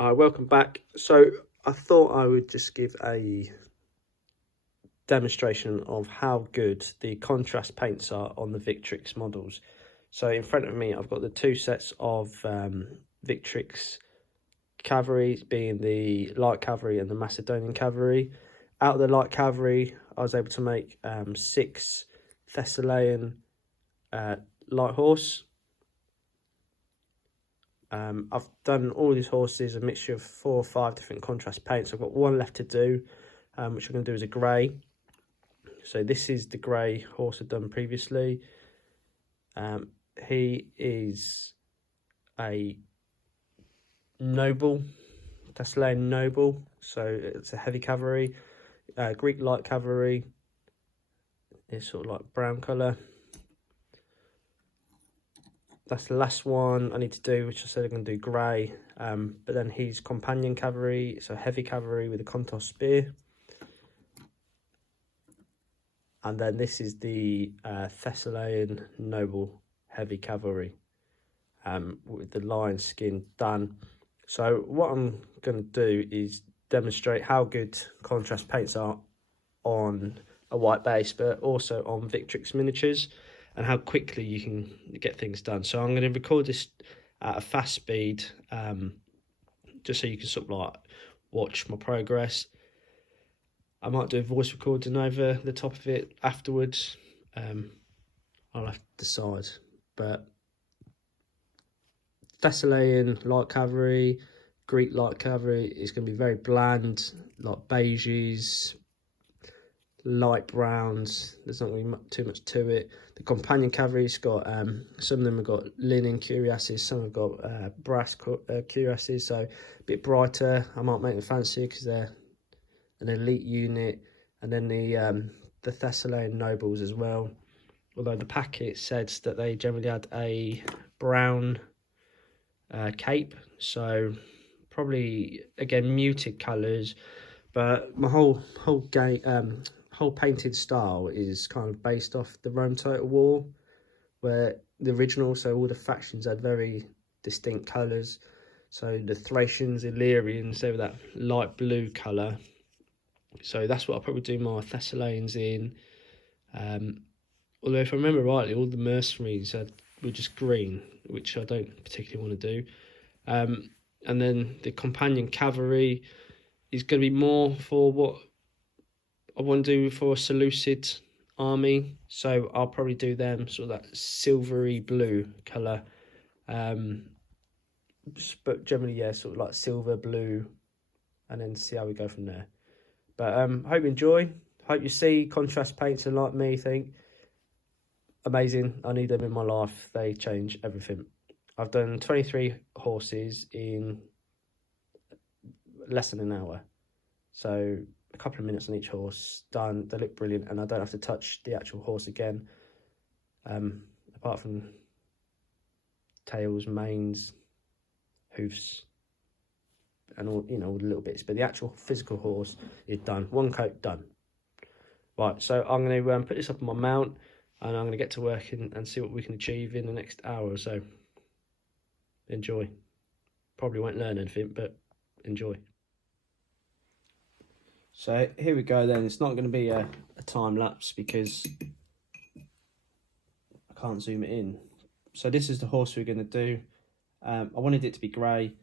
Welcome back. So I thought I would just give a demonstration of how good the contrast paints are on the Victrix models. So in front of me I've got the two sets of Victrix Cavalry, being the light cavalry and the Macedonian cavalry. Out of the light cavalry I was able to make 6 Thessalian light horse. I've done all these horses a mixture of 4 or 5 different contrast paints. I've got one left to do, which I'm going to do as a grey. So this is the grey horse I've done previously. He is a noble, Thessalian noble, so it's a heavy cavalry. Greek light cavalry is sort of like brown colour. That's the last one I need to do, which I said I'm going to do grey. But then he's companion cavalry, so heavy cavalry with a Contos spear. And then this is the Thessalian noble heavy cavalry with the lion skin done. So what I'm going to do is demonstrate how good contrast paints are on a white base, but also on Victrix miniatures, and how quickly you can get things done. So I'm going to record this at a fast speed, just so you can sort of like watch my progress. I might do a voice recording over the top of it afterwards. I'll have to decide. But Thessalian light cavalry, Greek light cavalry is going to be very bland, like beiges, light browns. There's not really too much to it. The companion cavalry's got some of them have got linen cuirasses, some have got brass cuirasses, so a bit brighter. I might make them fancier because they're an elite unit. And then the Thessalian nobles as well, although the packet said that they generally had a brown cape, so probably again muted colours. But my whole painted style is kind of based off the Rome Total War, where the original, so all the factions had very distinct colours. So the Thracians, Illyrians, they were that light blue colour. So that's what I'll probably do my Thessalians in. Although if I remember rightly, all the mercenaries were just green, which I don't particularly want to do. And then the companion cavalry is going to be more for what I want to do for a Seleucid army. So I'll probably do them sort of that silvery blue colour. But generally, yeah, sort of like silver, blue, and then see how we go from there. But hope you enjoy. Hope you see contrast paints and like me think, amazing, I need them in my life. They change everything. I've done 23 horses in less than an hour. So a couple of minutes on each horse, done. They look brilliant, and I don't have to touch the actual horse again. Apart from tails, manes, hoofs, and all, you know, all the little bits. But the actual physical horse is done. One coat done. Right, so I'm going to put this up on my mount, and I'm going to get to work and see what we can achieve in the next hour or so. Enjoy. Probably won't learn anything, but enjoy. So here we go then. It's not going to be a time lapse because I can't zoom it in. So this is the horse we're going to do. I wanted it to be grey.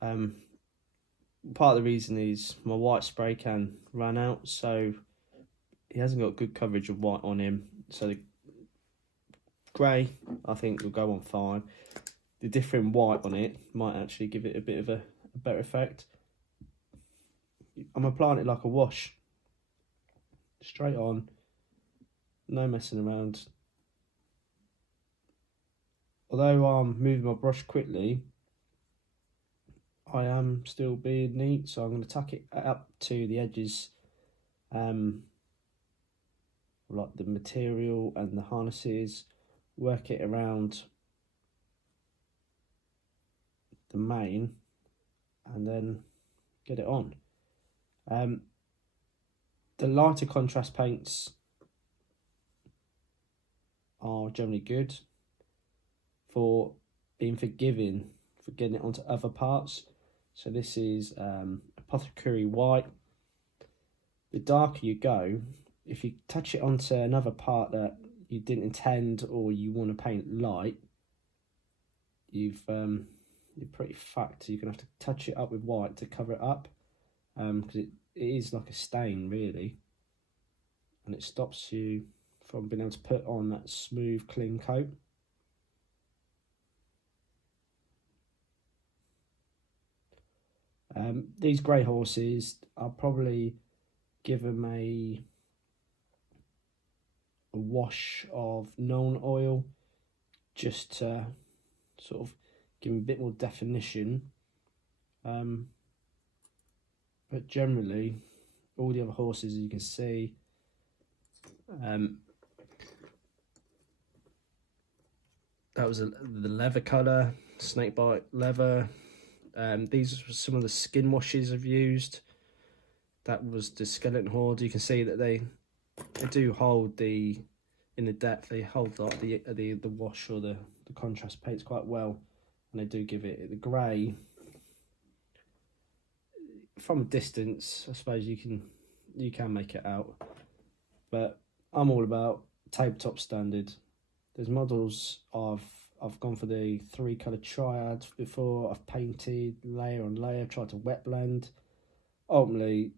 Part of the reason is my white spray can ran out, so he hasn't got good coverage of white on him. So the grey, I think, will go on fine. The different white on it might actually give it a bit of a better effect. I'm applying it like a wash, straight on, no messing around. Although I'm moving my brush quickly, I am still being neat, so I'm going to tuck it up to the edges, like the material and the harnesses, work it around the mane, and then get it on. The lighter contrast paints are generally good for being forgiving for getting it onto other parts. So this is Apothecary White. The darker you go, if you touch it onto another part that you didn't intend or you want to paint light, you're pretty fucked. You're gonna have to touch it up with white to cover it up, because it is like a stain really, and it stops you from being able to put on that smooth, clean coat. These grey horses, I'll probably give them a wash of Nuln oil just to sort of give them a bit more definition. But generally, all the other horses, as you can see, that was the leather colour, snakebite leather. These are some of the skin washes I've used. That was the skeleton horde. You can see that they do hold in the depth. They hold like the wash or the contrast paints quite well, and they do give it the grey. From a distance, I suppose you can make it out, but I'm all about tabletop standard. There's models I've gone for the 3-colour triad before. I've painted layer on layer, tried to wet blend. Ultimately,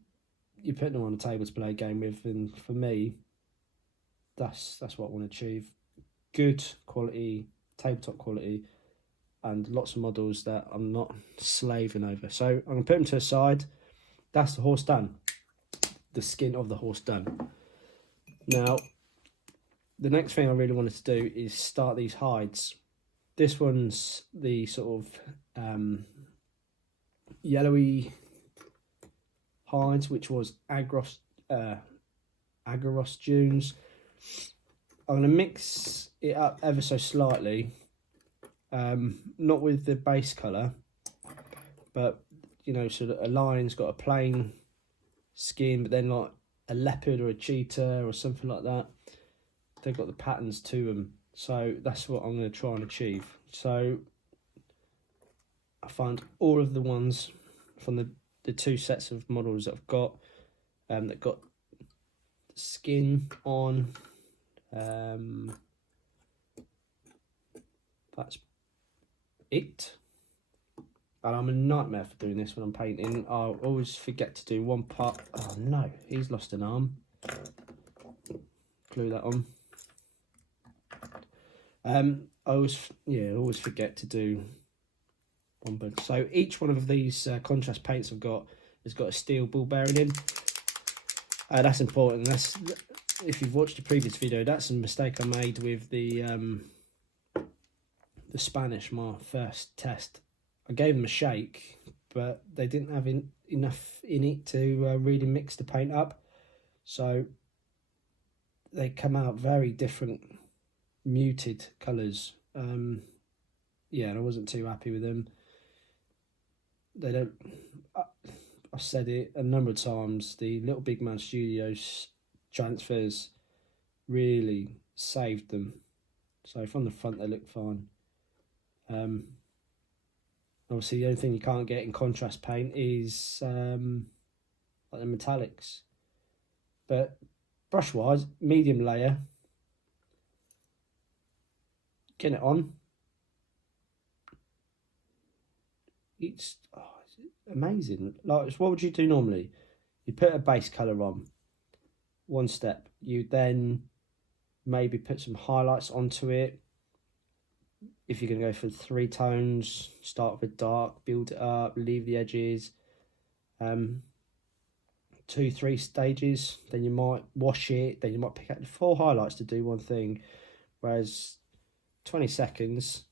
you're putting them on a table to play a game with, and for me, that's what I want to achieve. Good quality, tabletop quality, and lots of models that I'm not slaving over. So I'm going to put them to the side. That's the horse done. The skin of the horse done. Now, the next thing I really wanted to do is start these hides. This one's the sort of yellowy hides, which was Agros dunes. I'm going to mix it up ever so slightly, not with the base colour, but you know, so that a lion's got a plain skin, but then like a leopard or a cheetah or something like that, they've got the patterns to them. So that's what I'm going to try and achieve. So I found all of the ones from the 2 sets of models that I've got, that got skin on. That's it. And I'm a nightmare for doing this when I'm painting. I'll always forget to do one part. Oh no, he's lost an arm. Glue that on. I always forget to do one bunch. So each one of these contrast paints I've got has got a steel ball bearing in. That's important. That's, if you've watched the previous video, that's a mistake I made with the Spanish, my first test. I gave them a shake, but they didn't have enough in it to really mix the paint up. So they come out very different, muted colours. Yeah, and I wasn't too happy with them. They don't... I said it a number of times, the Little Big Man Studios transfers really saved them. So from the front they look fine. Obviously the only thing you can't get in contrast paint is like the metallics. But brush wise, medium layer, get it on. It's amazing. Like, what would you do normally? You put a base colour on, one step. You then maybe put some highlights onto it. If you're going to go for 3 tones, start with dark, build it up, leave the edges. 2-3 stages, then you might wash it, then you might pick out the 4 highlights to do one thing. Whereas 20 seconds,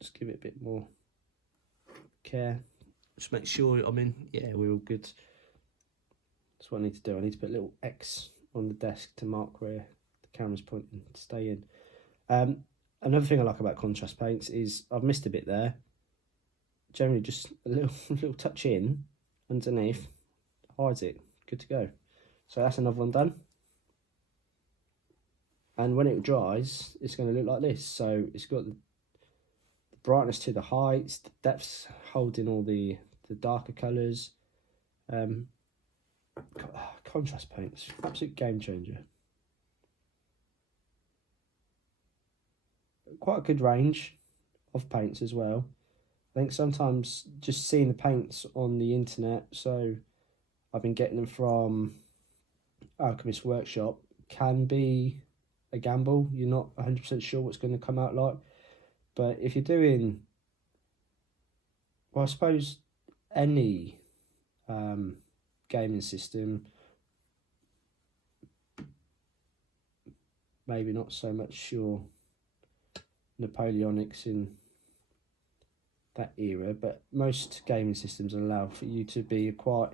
just give it a bit more care. Just make sure yeah, we're all good. That's what I need to do. I need to put a little X on the desk to mark where the camera's pointing to stay in. Another thing I like about contrast paints is I've missed a bit there. Generally just a little touch in underneath, hides it, good to go. So that's another one done. And when it dries, it's going to look like this. So it's got the brightness to the heights, the depths holding all the darker colours. Contrast paints, absolute game changer. Quite a good range of paints as well. I think sometimes just seeing the paints on the internet, so I've been getting them from Alchemist Workshop, can be a gamble. You're not 100% sure what's going to come out like. But if you're doing, well, I suppose any gaming system, maybe not so much your Napoleonics in that era, but most gaming systems allow for you to be quite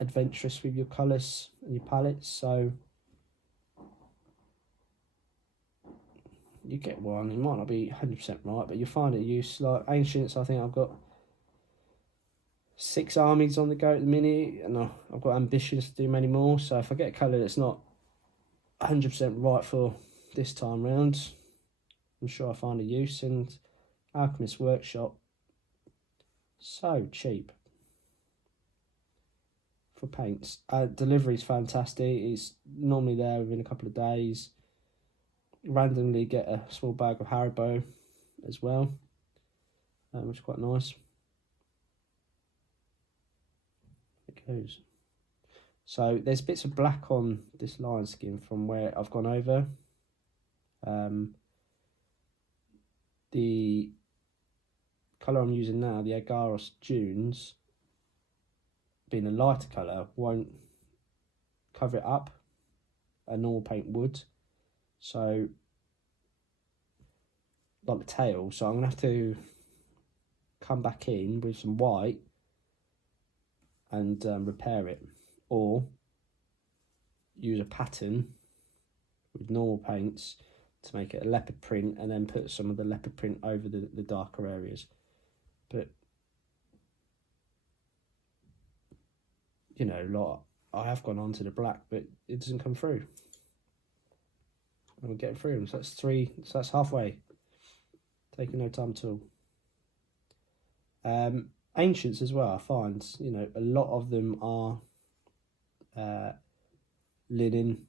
adventurous with your colours and your palettes, so you get one. It might not be 100% right, but you find it use. Like Ancients, I think I've got 6 armies on the go at the minute, and I've got ambitions to do many more, so if I get a colour that's not 100% right for this time round, I'm sure I'll find a use. And Alchemist Workshop, so cheap for paints. Delivery's fantastic. It's normally there within a couple of days. Randomly get a small bag of Haribo as well, which is quite nice. It goes. So there's bits of black on this lion skin from where I've gone over. The colour I'm using now, the Agaros Dunes, being a lighter colour, won't cover it up a normal paint would. So, like the tail, so I'm going to have to come back in with some white and repair it, or use a pattern with normal paints to make it a leopard print, and then put some of the leopard print over the darker areas. But you know, like I have gone on to the black, but it doesn't come through. I'm getting through them, so that's halfway. Taking no time at all. Ancients as well, I find, you know, a lot of them are linen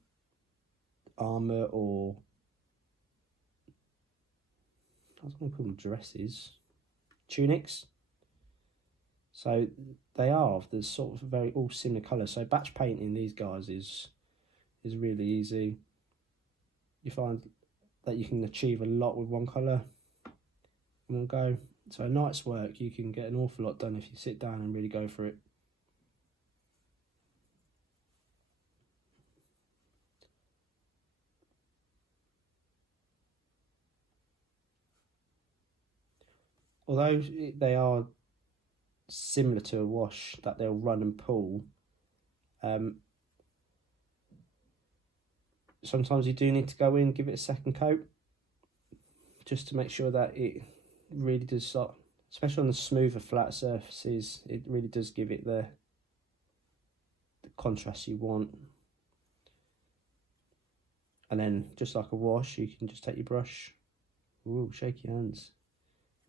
armour, or I was going to call them dresses, tunics. So they are of the sort of very all similar colours. So batch painting these guys is really easy. You find that you can achieve a lot with one colour in one go. So a night's work, you can get an awful lot done if you sit down and really go for it. Although they are similar to a wash that they'll run and pull, sometimes you do need to go in and give it a second coat, just to make sure that it really does start, especially on the smoother flat surfaces, it really does give it the contrast you want. And then just like a wash, you can just take your brush, ooh, shake your hands,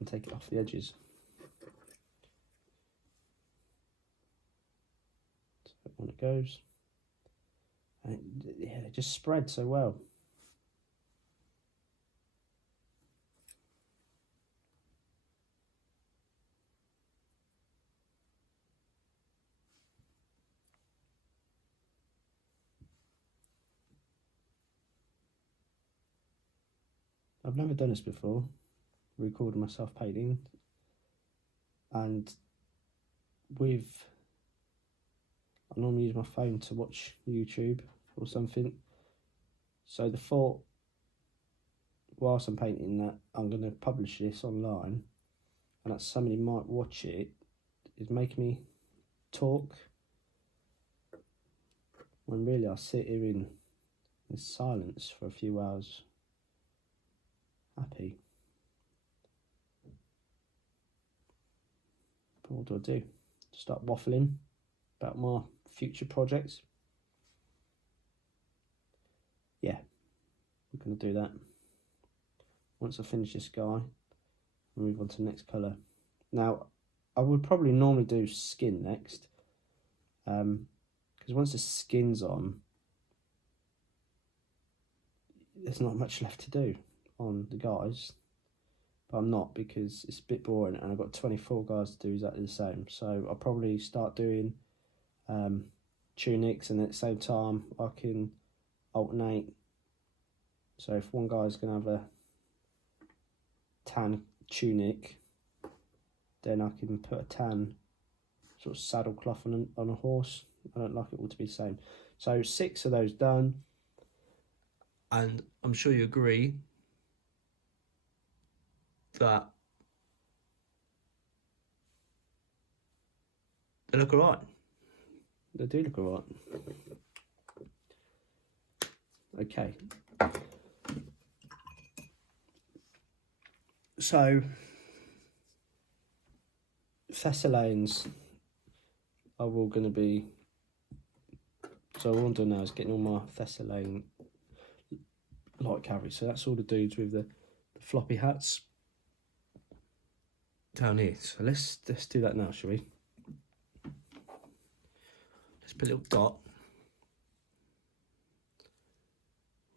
and take it off the edges. So on it goes. And it just spread so well. I've never done this before, recording myself painting, and I normally use my phone to watch YouTube or something. So the thought, whilst I'm painting, that I'm going to publish this online and that somebody might watch it, is making me talk, when really I sit here in silence for a few hours, happy. But what do I do? Start waffling about my future projects? Yeah, we're going to do that. once I finish this guy, I'll move on to the next colour. Now, I would probably normally do skin next, because once the skin's on, there's not much left to do on the guys. But I'm not, because it's a bit boring and I've got 24 guys to do exactly the same. So I'll probably start doing tunics, and at the same time I can alternate. So if one guy's going to have a tan tunic, then I can put a tan sort of saddle cloth on a horse. I don't like it all to be the same. So 6 of those done. And I'm sure you agree that they look alright. They do look alright. Okay. So Thessalians are all going to be, so what I'm doing now is getting all my Thessalian light cavalry. So that's all the dudes with the floppy hats down here. So let's do that now, shall we? Let's put a little dot.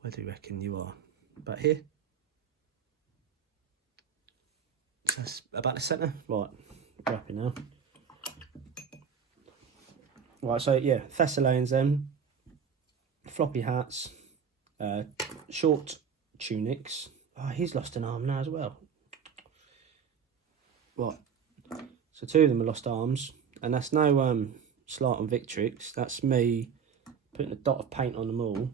Where do you reckon you are? About here? That's about the centre. Right, wrapping now. Right, so yeah, Thessalians then. Floppy hats. Short tunics. Oh, he's lost an arm now as well. Right, so 2 of them are lost arms, and that's no slight on Victrix. That's me putting a dot of paint on them all.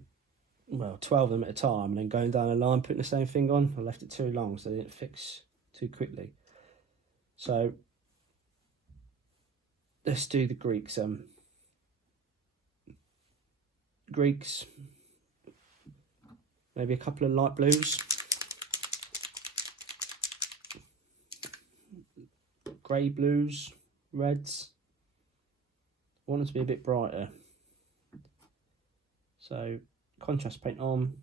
Well, 12 of them at a time, and then going down the line, putting the same thing on. I left it too long, so they didn't fix too quickly. So let's do the Greeks. Greeks, maybe a couple of light blues, grey blues, reds. I want them to be a bit brighter. So contrast paint on.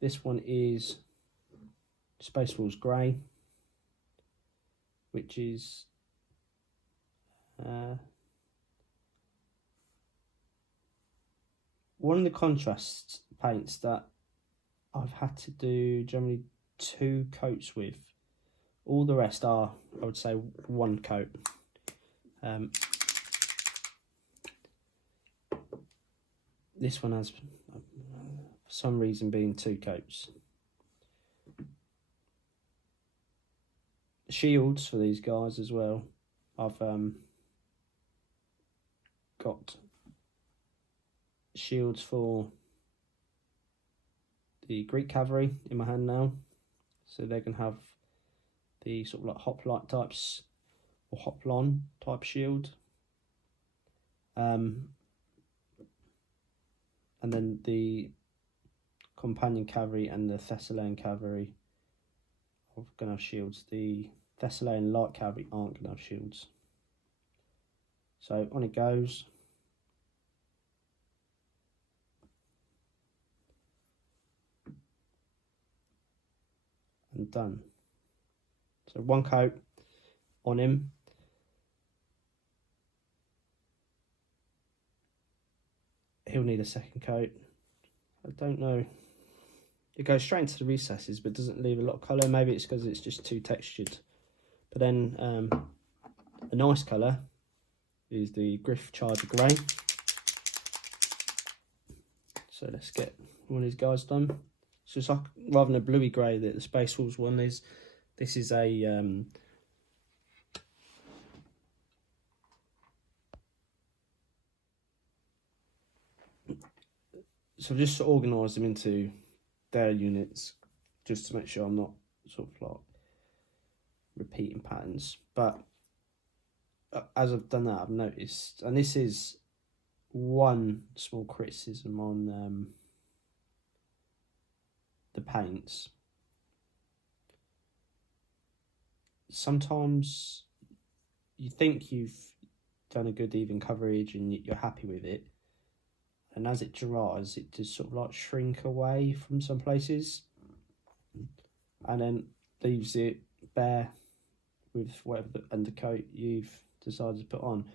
This one is Space Wolves Grey, which is one of the contrast paints that I've had to do generally 2 coats with. All the rest are, I would say, 1 coat. This one has, for some reason, been 2 coats. Shields for these guys as well. I've got shields for the Greek cavalry in my hand now, so they can have the sort of like hoplite types or hoplon type shield, and then the companion cavalry and the Thessalian cavalry are going to have shields. The Thessalian light cavalry aren't going to have shields. So on it goes. And done. So 1 coat on him. He'll need a 2nd coat. I don't know. It goes straight into the recesses, but doesn't leave a lot of colour. Maybe it's because it's just too textured. But then a nice colour is the Griff Charger Grey. So let's get one of these guys done. So it's like, rather than a bluey grey that the Space Wolves one is, this is a so I've just organised them into their units just to make sure I'm not sort of like repeating patterns. But as I've done that, I've noticed, and this is one small criticism on the paints. Sometimes you think you've done a good even coverage and you're happy with it, and as it dries, it just sort of like shrink away from some places, and then leaves it bare with whatever the undercoat you've decided to put on.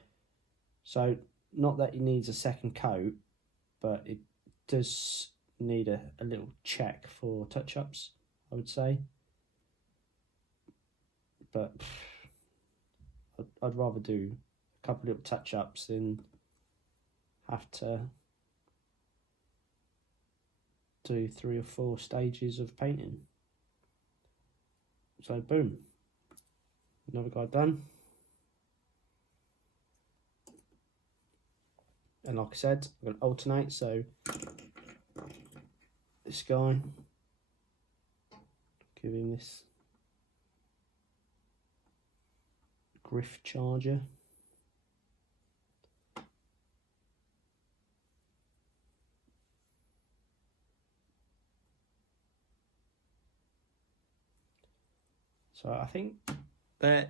So not that it needs a second coat, but it does need a little check for touch-ups, I would say. But I'd rather do a couple of little touch-ups than have to do 3 or 4 stages of painting. So boom, another guy done. And like I said, I'm going to alternate, so this guy, give him this griff charger. So I think they're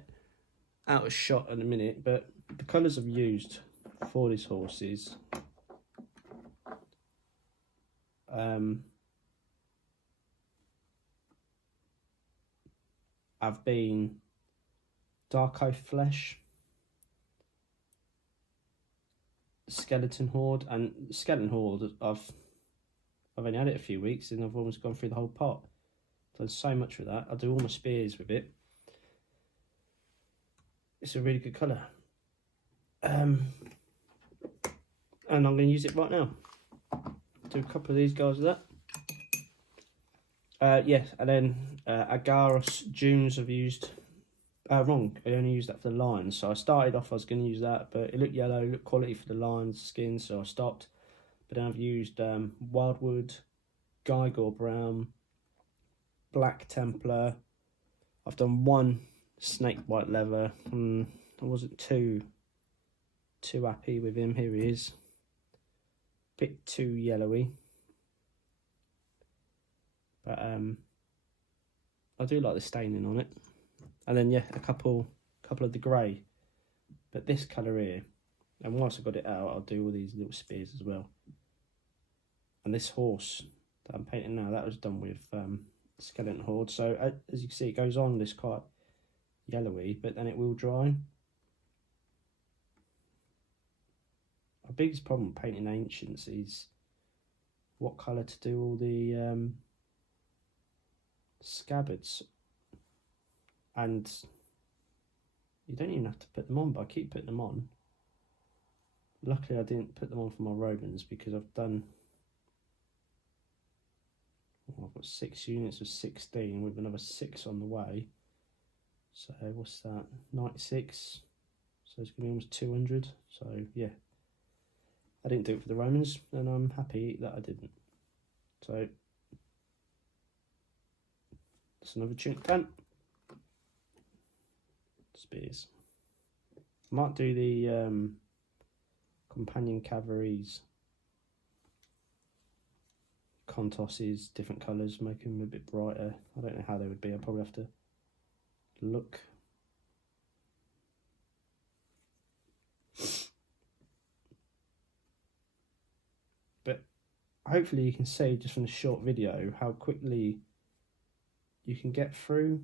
out of shot in a minute, but the colours I've used for these horses have been Dark Oath Flesh, Skeleton Horde, and Skeleton Horde I've only had it a few weeks and I've almost gone through the whole pot. Done so much with that. I do all my spears with it. It's a really good colour. And I'm going to use it right now. Do a couple of these guys with that. Yes, and then Agaros Dunes I've used. Wrong, I only used that for the lions. So I started off, I was going to use that, but it looked yellow, looked quality for the lion's skin, so I stopped. But then I've used Wildwood, Gygor Brown, Black Templar. I've done 1 snake white leather. I wasn't too happy with him. Here he is. Bit too yellowy. But I do like the staining on it. And then yeah, a couple of the grey. But this colour here, and once I got it out, I'll do all these little spears as well. And this horse that I'm painting now, that was done with Skeleton Horde. So as you can see, it goes on this quite yellowy, but then it will dry. My biggest problem with painting ancients is what colour to do all the scabbards. And you don't even have to put them on, but I keep putting them on. Luckily I didn't put them on for my Romans because I've got 6 units of 16 with another 6 on the way. So what's that? 96. So it's going to be almost 200. So yeah, I didn't do it for the Romans, and I'm happy that I didn't. So that's another chink done. Spears. I might do the companion cavalries, Contosses, different colours, make them a bit brighter. I don't know how they would be. I'll probably have to look. But hopefully you can see just from the short video how quickly you can get through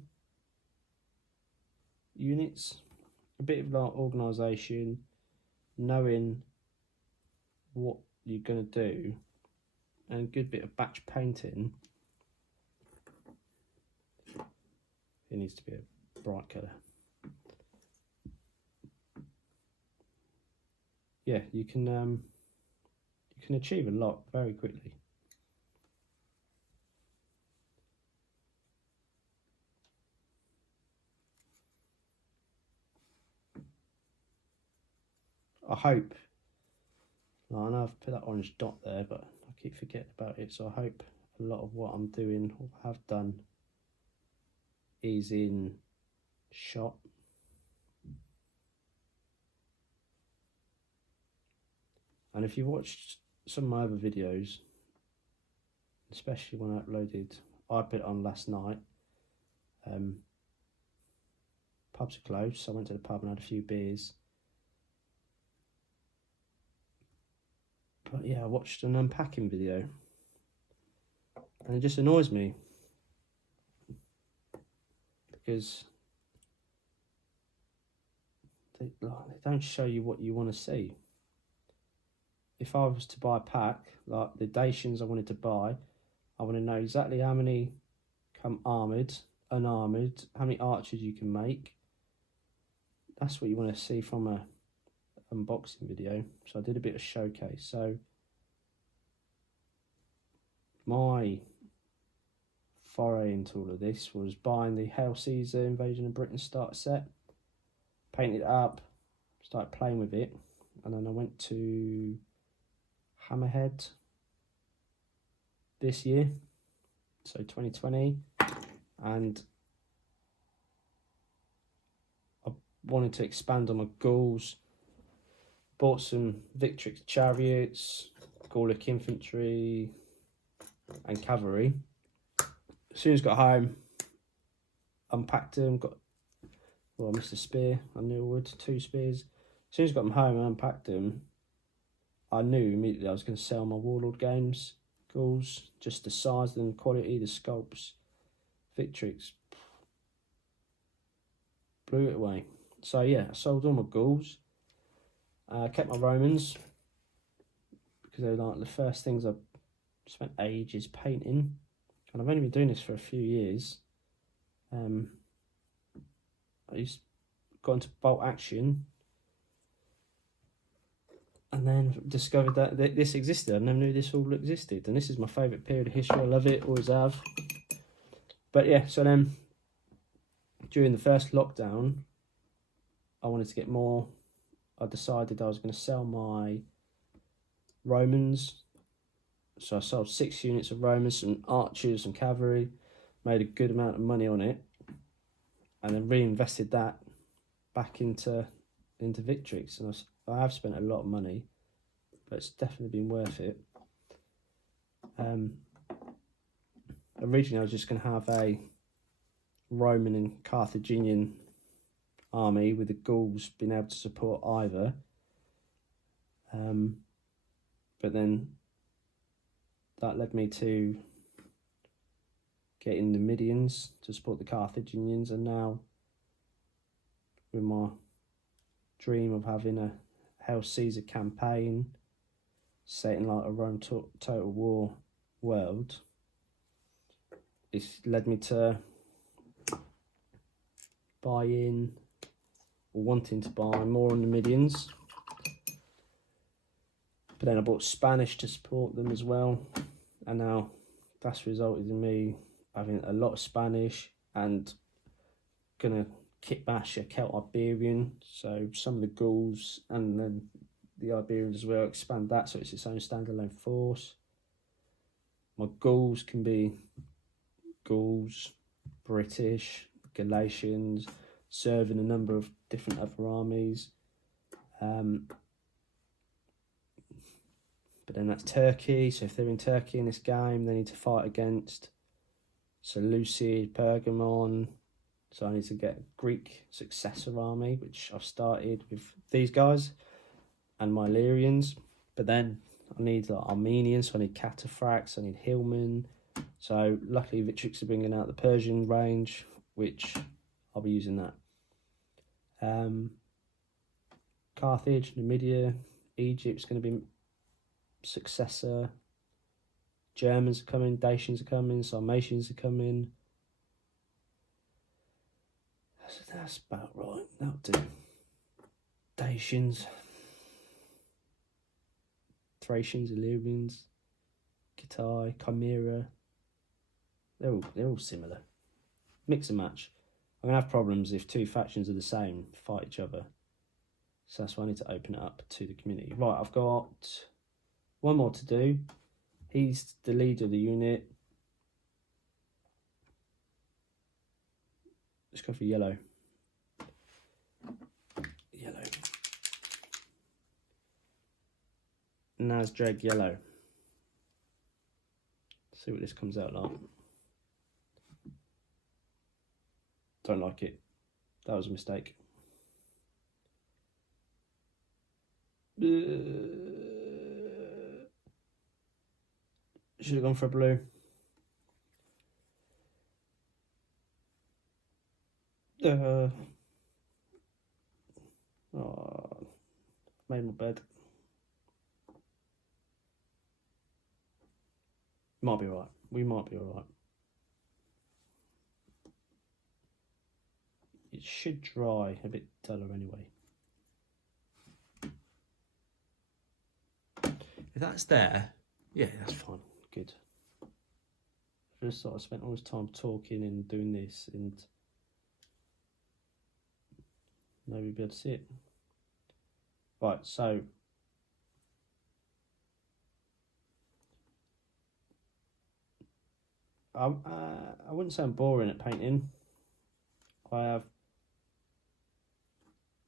units. A bit of like organisation, knowing what you're going to do, and a good bit of batch painting. It needs to be a bright colour. Yeah, you can achieve a lot very quickly. I hope, I know I've put that orange dot there, but I keep forgetting about it, so I hope a lot of what I'm doing or have done is in shot. And if you've watched some of my other videos, especially when I put it on last night, pubs are closed, so I went to the pub and had a few beers. But yeah, I watched an unpacking video, and it just annoys me. because they don't show you what you want to see. If I was to buy a pack, like the Dacians I wanted to buy, I want to know exactly how many come armoured, unarmoured, how many archers you can make. That's what you want to see from a unboxing video. So I did a bit of showcase. So my foray into all of this was buying the Hail Caeser Invasion of Britain starter set, painted it up, started playing with it, and then I went to Hammerhead this year, so 2020, and I wanted to expand on my Gauls. Bought some Victrix chariots, Gallic infantry, and cavalry. As soon as I got home, unpacked them, I missed a spear, I knew I would, 2 spears. As soon as I got them home and unpacked them, I knew immediately I was going to sell my Warlord games, Gauls, just the size and quality, the sculpts. Victrix blew it away. So yeah, I sold all my Gauls, kept my Romans, because they were like the first things I spent ages painting, and I've only been doing this for a few years. I just got into bolt action, and then discovered that this existed. I never knew this all existed, and this is my favourite period of history. I love it, always have. But yeah, so then during the first lockdown, I wanted to get more. I decided I was going to sell my Romans. So I sold 6 units of Romans, some archers, some cavalry, made a good amount of money on it, and then reinvested that back into Victrix. And I have spent a lot of money, but it's definitely been worth it. Originally I was just going to have a Roman and Carthaginian army with the Gauls being able to support either. But then that led me to getting the Numidians to support the Carthaginians, and now with my dream of having a Hail Caesar campaign set in like a Rome Total War world, it's led me to buying or wanting to buy more on the Numidians. But then I bought Spanish to support them as well, and now that's resulted in me having a lot of Spanish and gonna kit bash a Celt Iberian, so some of the Gauls and then the Iberians as well, expand that so it's its own standalone force. My Gauls can be Gauls, British, Galatians, serving a number of different other armies. But then that's Turkey, so if they're in Turkey in this game, they need to fight against Seleucid, Pergamon. So I need to get a Greek successor army, which I've started with these guys and my Illyrians. But then I need like Armenians, so I need Cataphracts, I need Hillmen. So luckily Victrix are bringing out the Persian range, which I'll be using that. Carthage, Numidia, Egypt's going to be successor. Germans are coming, Dacians are coming, Sarmatians are coming. That's about right. That'll do. Dacians, Thracians, Illyrians, Kitai, Chimera. They're all similar. Mix and match. I'm gonna have problems if 2 factions are the same, fight each other. So that's why I need to open it up to the community. Right, I've got one more to do. He's the leader of the unit. Let's go for yellow. Yellow. Nasdrag yellow. See what this comes out like. Don't like it. That was a mistake. Should have gone for a blue. Oh, made my bed. Might be right. We might be alright. It should dry a bit duller anyway. If that's there, yeah, that's fine. Good. I just thought I spent all this time talking and doing this and nobody be able to see it. Right, so I wouldn't say I'm boring at painting. I have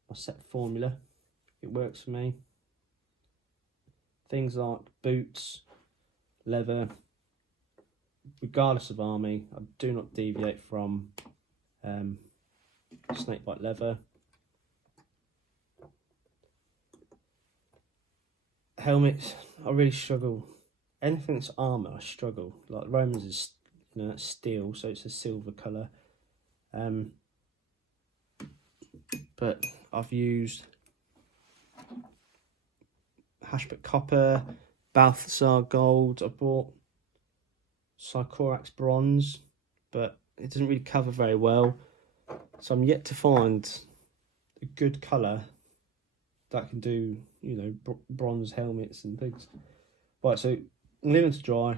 my set formula. It works for me. Things like boots, leather, regardless of army, I do not deviate from snakebite leather. Helmets, I really struggle. Anything that's armour, I struggle. Like Romans is, you know, that's steel, so it's a silver colour. But I've used Hashbrook copper, Balthasar gold. I bought Sycorax bronze, but it doesn't really cover very well. So I'm yet to find a good colour that can do, you know, bronze helmets and things. Right, so I'm leaving to dry.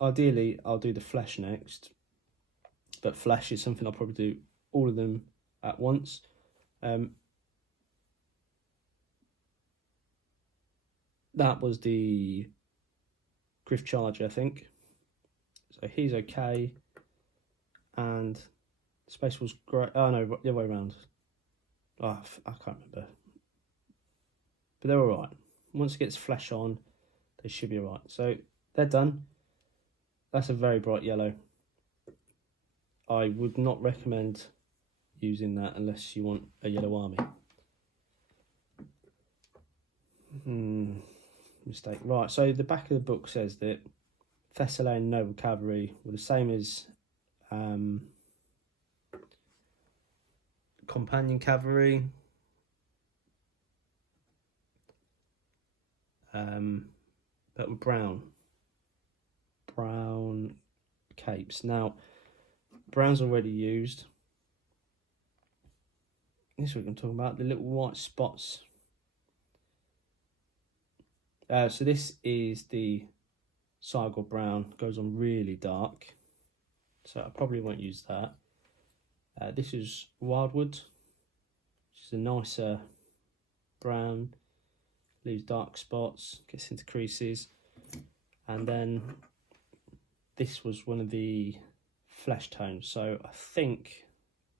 Ideally, I'll do the flesh next, but flesh is something I'll probably do all of them at once. That was the Griff Charger, I think. So he's okay, and Space was great. Oh no, the other way around. Oh, I can't remember. But they're all right. Once it gets flesh on, they should be all right. So they're done. That's a very bright yellow. I would not recommend using that unless you want a yellow army. Mistake. Right, so the back of the book says that Thessalian noble cavalry were the same as companion cavalry, but with brown capes. Now, brown's already used. This is what I'm talking about, the little white spots. So this is the Cygor brown, goes on really dark, so I probably won't use that. This is Wildwood, which is a nicer brown, leaves dark spots, gets into creases. And then this was one of the flesh tones, so I think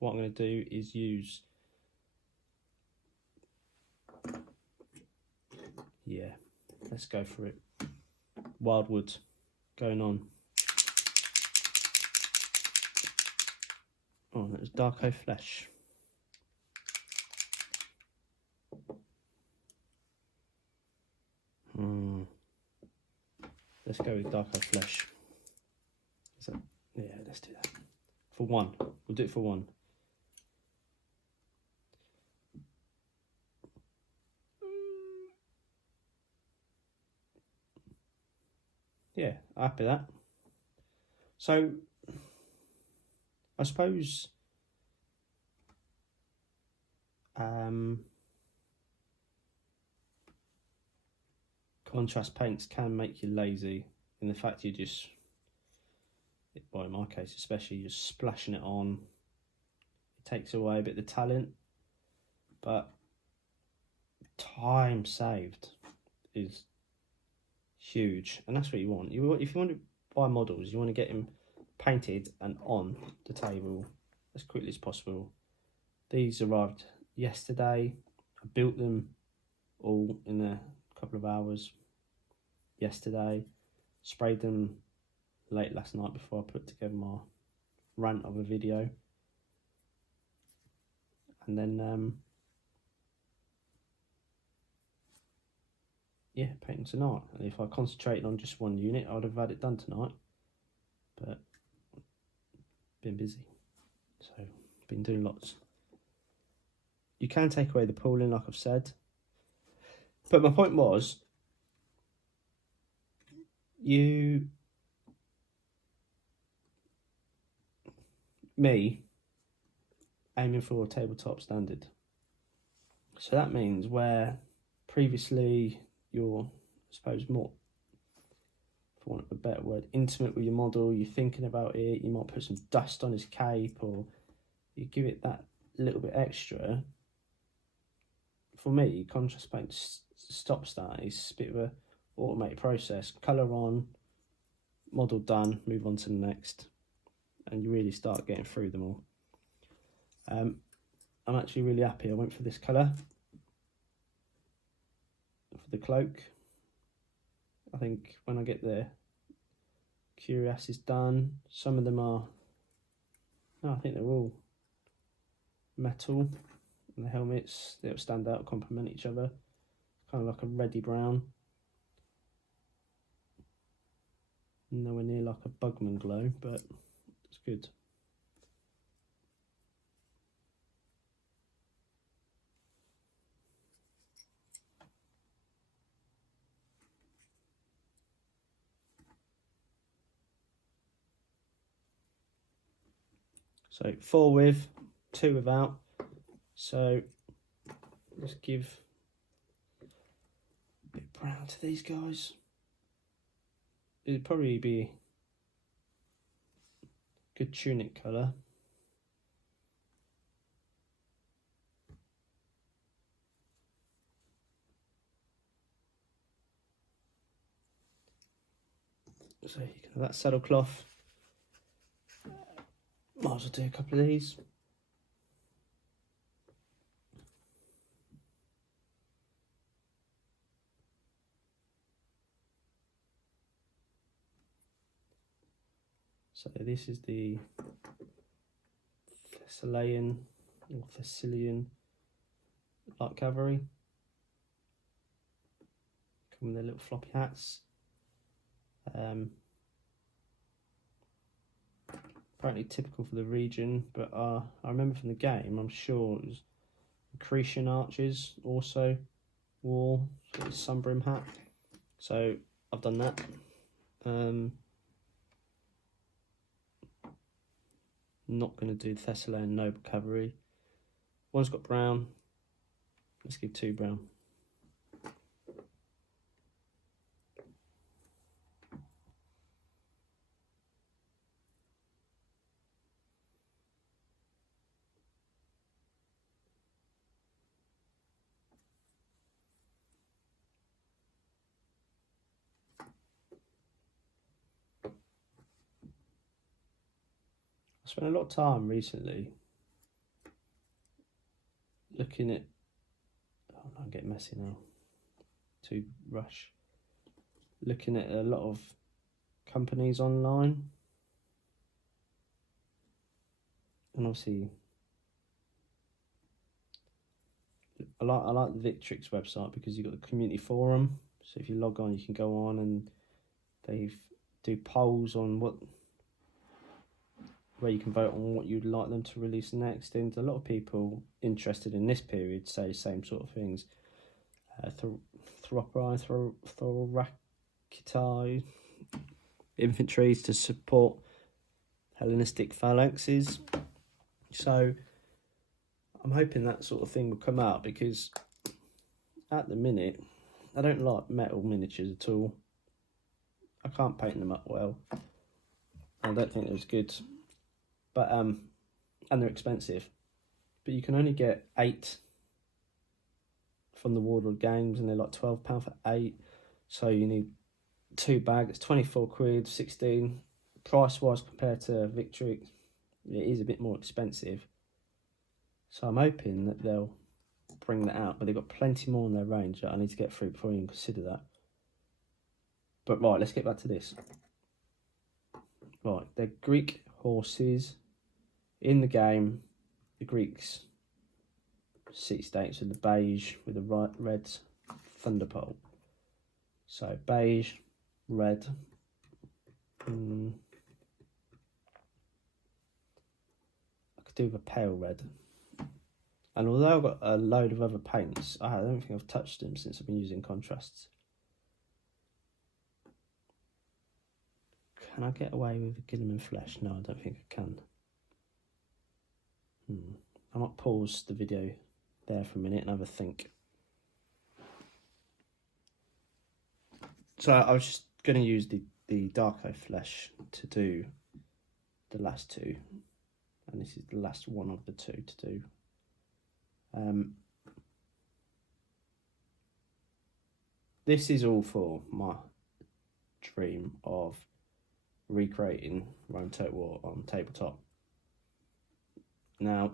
what I'm going to do is use, yeah, let's go for it. Wildwood going on. Oh, that was Darko Flesh. Let's go with Darko Flesh. Yeah, let's do that. For one. We'll do it for one. Yeah, happy with that. So, I suppose contrast paints can make you lazy in the fact you just, well, in my case especially, you're splashing it on. It takes away a bit of the talent, but time saved is huge, and that's what you want. If you want to buy models, you want to get them painted and on the table as quickly as possible. These arrived yesterday. I built them all in a couple of hours yesterday, sprayed them late last night before I put together my rant of a video, and then yeah, painting tonight. And if I concentrated on just one unit, I would have had it done tonight, but been busy, so been doing lots. You can take away the pooling, like I've said. But my point was, me, aiming for a tabletop standard. So that means where previously you're, I suppose, more, for want of a better word, intimate with your model, you're thinking about it, you might put some dust on his cape, or you give it that little bit extra. For me, contrast paint stops that. It's a bit of a automated process. Colour on, model done, move on to the next, and you really start getting through them all. I'm actually really happy I went for this colour for the cloak. I think when I get the cuirasses done, some of them are, no, I think they're all metal, and the helmets, they'll stand out, complement each other, kind of like a reddy brown, nowhere near like a Bugman glow, but it's good. So 4 with, 2 without. So let's give a bit of brown to these guys. It'd probably be good tunic colour. So you can have that saddle cloth. Might as well do a couple of these. So this is the Thessalian or Thessalian light cavalry. Come with their little floppy hats. Apparently typical for the region, but I remember from the game, I'm sure it was Cretian archers also wore sort of sunbrim hat. So I've done that. Not going to do Thessalian noble cavalry. One's got brown. Let's give 2 brown. I spent a lot of time recently looking at, oh no, I'm getting messy now, too rush, looking at a lot of companies online, and obviously I like the Victrix website because you've got the community forum, so if you log on you can go on and they do polls on where you can vote on what you'd like them to release next, and a lot of people interested in this period say the same sort of things. Thorakitai infantries to support Hellenistic phalanxes. So I'm hoping that sort of thing will come out, because at the minute I don't like metal miniatures at all. I can't paint them up well. I don't think it was good. But and they're expensive. But you can only get 8 from the Wardwood Games, and they're like £12 for 8. So you need 2 bags. It's 24 quid, 16. Price wise compared to Victrix, it is a bit more expensive. So I'm hoping that they'll bring that out, but they've got plenty more in their range that I need to get through before I even consider that. But right, let's get back to this. Right, they're Greek horses. In the game, the Greeks city states with the beige with the red thunderpole. So beige, red. I could do with a pale red. And although I've got a load of other paints, I don't think I've touched them since I've been using contrasts. Can I get away with a Gilliman Flesh? No, I don't think I can. I might pause the video there for a minute and have a think. So I was just going to use the Darko Flesh to do the last two. And this is the last one of the two to do. This is all for my dream of recreating Rome Total War on tabletop. Now,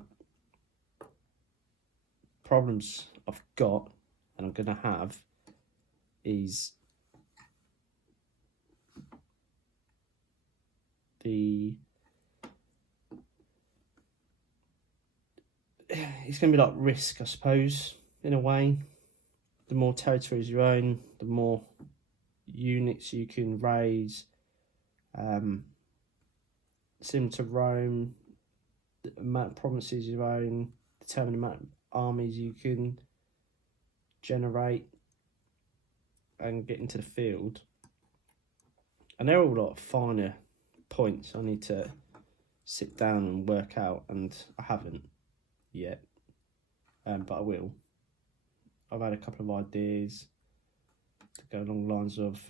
problems I've got and I'm going to have is it's going to be like risk, I suppose, in a way. The more territories you own, the more units you can raise. Similar to Rome, the amount of provinces you own determine the amount of armies you can generate and get into the field. And they're all a lot of finer points I need to sit down and work out, and I haven't yet, but I will. I've had a couple of ideas to go along the lines of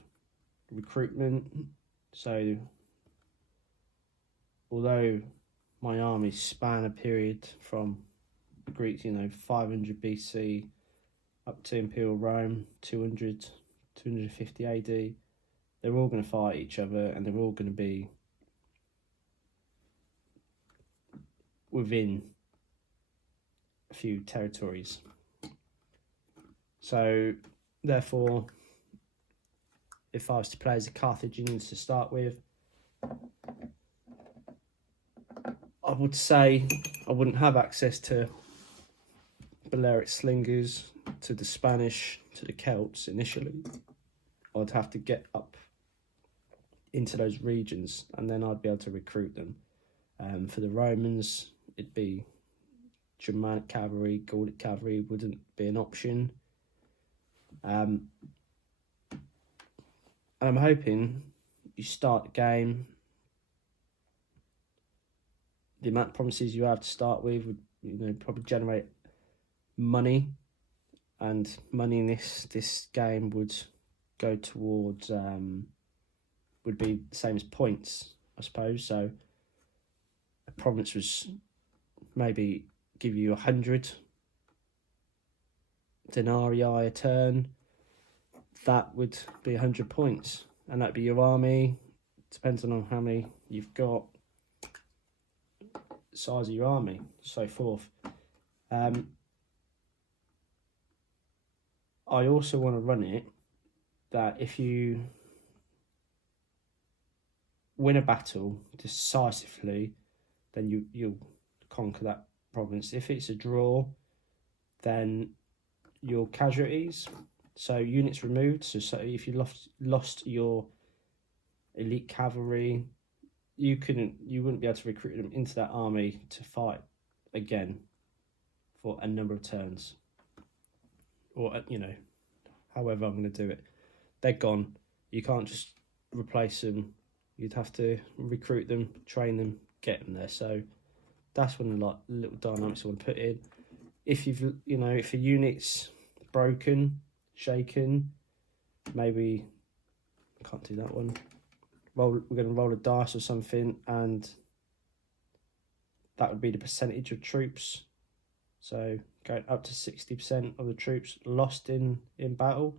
recruitment. So although my armies span a period from the Greeks, 500 BC up to Imperial Rome, 200, 250 AD, they're all going to fight each other and they're all going to be within a few territories. So therefore, if I was to play as a Carthaginians to start with, I would say I wouldn't have access to Balearic slingers, to the Spanish, to the Celts initially. I'd have to get up into those regions and then I'd be able to recruit them. For the Romans, it'd be Germanic cavalry, Gallic cavalry wouldn't be an option. And I'm hoping you start the game, the amount of provinces you have to start with would probably generate money, and money in this game would go towards would be the same as points, I suppose. So a province was maybe give you 100 denarii a turn. That would be 100 points, and that'd be your army. Depends on how many you've got, size of your army, so forth. I also want to run it that if you win a battle decisively, then you'll conquer that province. If it's a draw, then your casualties, so units removed. So if you lost your elite cavalry, you wouldn't be able to recruit them into that army to fight again for a number of turns, or however I'm going to do it. They're gone. You can't just replace them. You'd have to recruit them, train them, get them there. So that's one of the little dynamics I want to put in. If if a unit's broken, shaken, maybe I can't do that one. We're going to roll a dice or something, and that would be the percentage of troops. So going up to 60% of the troops lost in battle,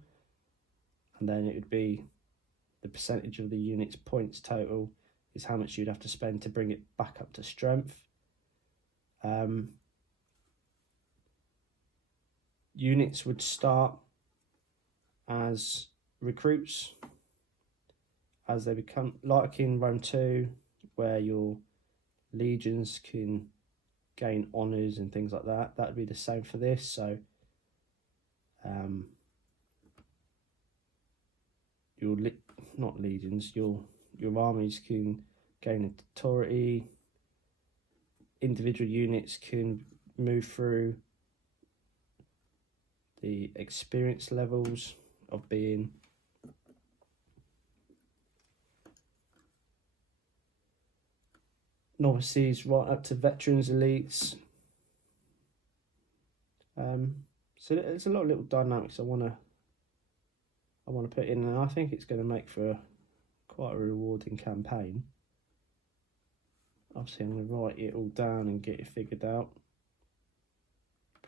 and then it would be the percentage of the unit's points total is how much you'd have to spend to bring it back up to strength. Units would start as recruits as they become, like in Rome 2, where your legions can gain honours and things like that. That would be the same for this. So your not legions, your armies can gain authority, individual units can move through the experience levels of being novices right up to veterans, elites. So there's a lot of little dynamics I want to put in, and I think it's going to make for quite a rewarding campaign. Obviously, I'm going to write it all down and get it figured out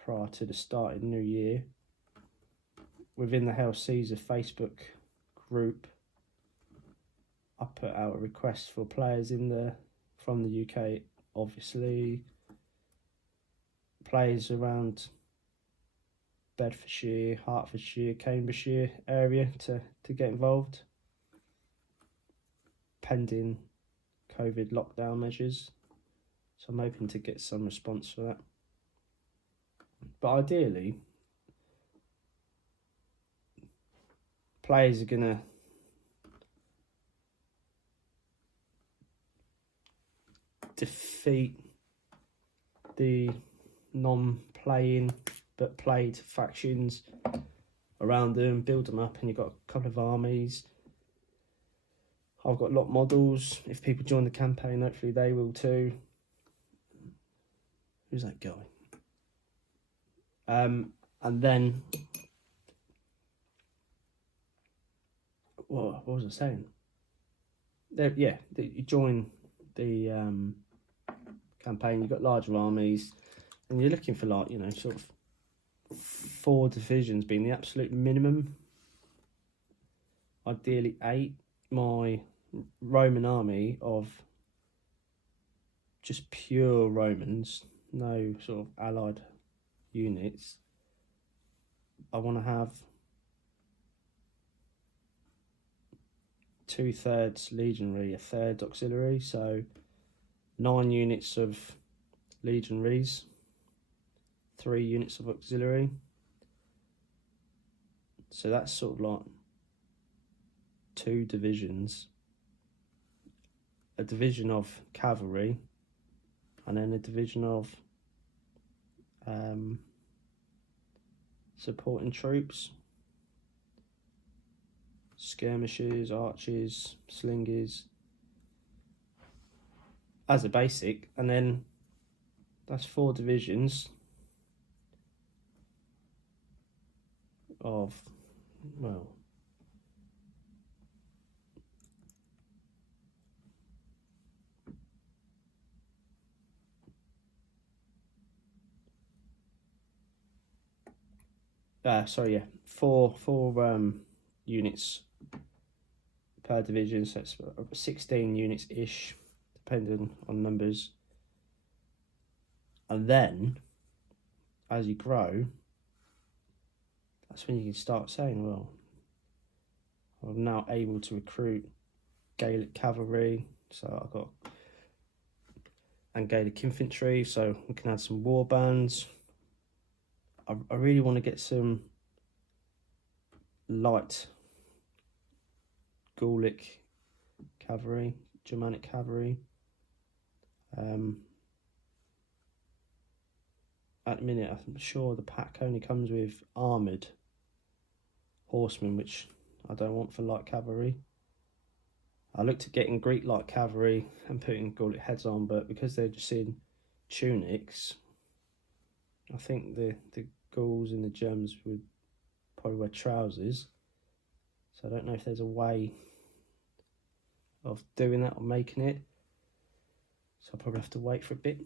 prior to the start of the new year. Within the Hail Caeser Facebook group, I put out a request for players from the UK, obviously, players around Bedfordshire, Hertfordshire, Cambridgeshire area to get involved, pending COVID lockdown measures. So I'm hoping to get some response for that. But ideally, players are going to defeat the non-playing but played factions around them, build them up, and you've got a couple of armies. I've got lot models. If people join the campaign, hopefully they will too. Who's that guy? And then, what was I saying? You join the campaign. You've got larger armies, and you're looking for sort of 4 divisions being the absolute minimum. Ideally 8. My Roman army of just pure Romans, no sort of allied units. I want to have 2/3 legionary, 1/3 auxiliary, so 9 units of legionaries, 3 units of auxiliary. So that's sort of like 2 divisions, a division of cavalry, and then a division of supporting troops, skirmishers, archers, slingers, as a basic, and then that's 4 divisions of, well, four units per division, so it's 16 units ish, depending on numbers. And then as you grow, that's when you can start saying, well, I'm now able to recruit Gaelic cavalry, so I've got, and Gaelic infantry, so we can add some war bands. I really want to get some light Gallic cavalry, Germanic cavalry. At the minute, I'm sure the pack only comes with armoured horsemen, which I don't want for light cavalry. I looked at getting Greek light cavalry and putting Gallic heads on, but because they're just in tunics, I think the Gauls and the Germans would probably wear trousers. So I don't know if there's a way of doing that or making it. So I'll probably have to wait for a bit.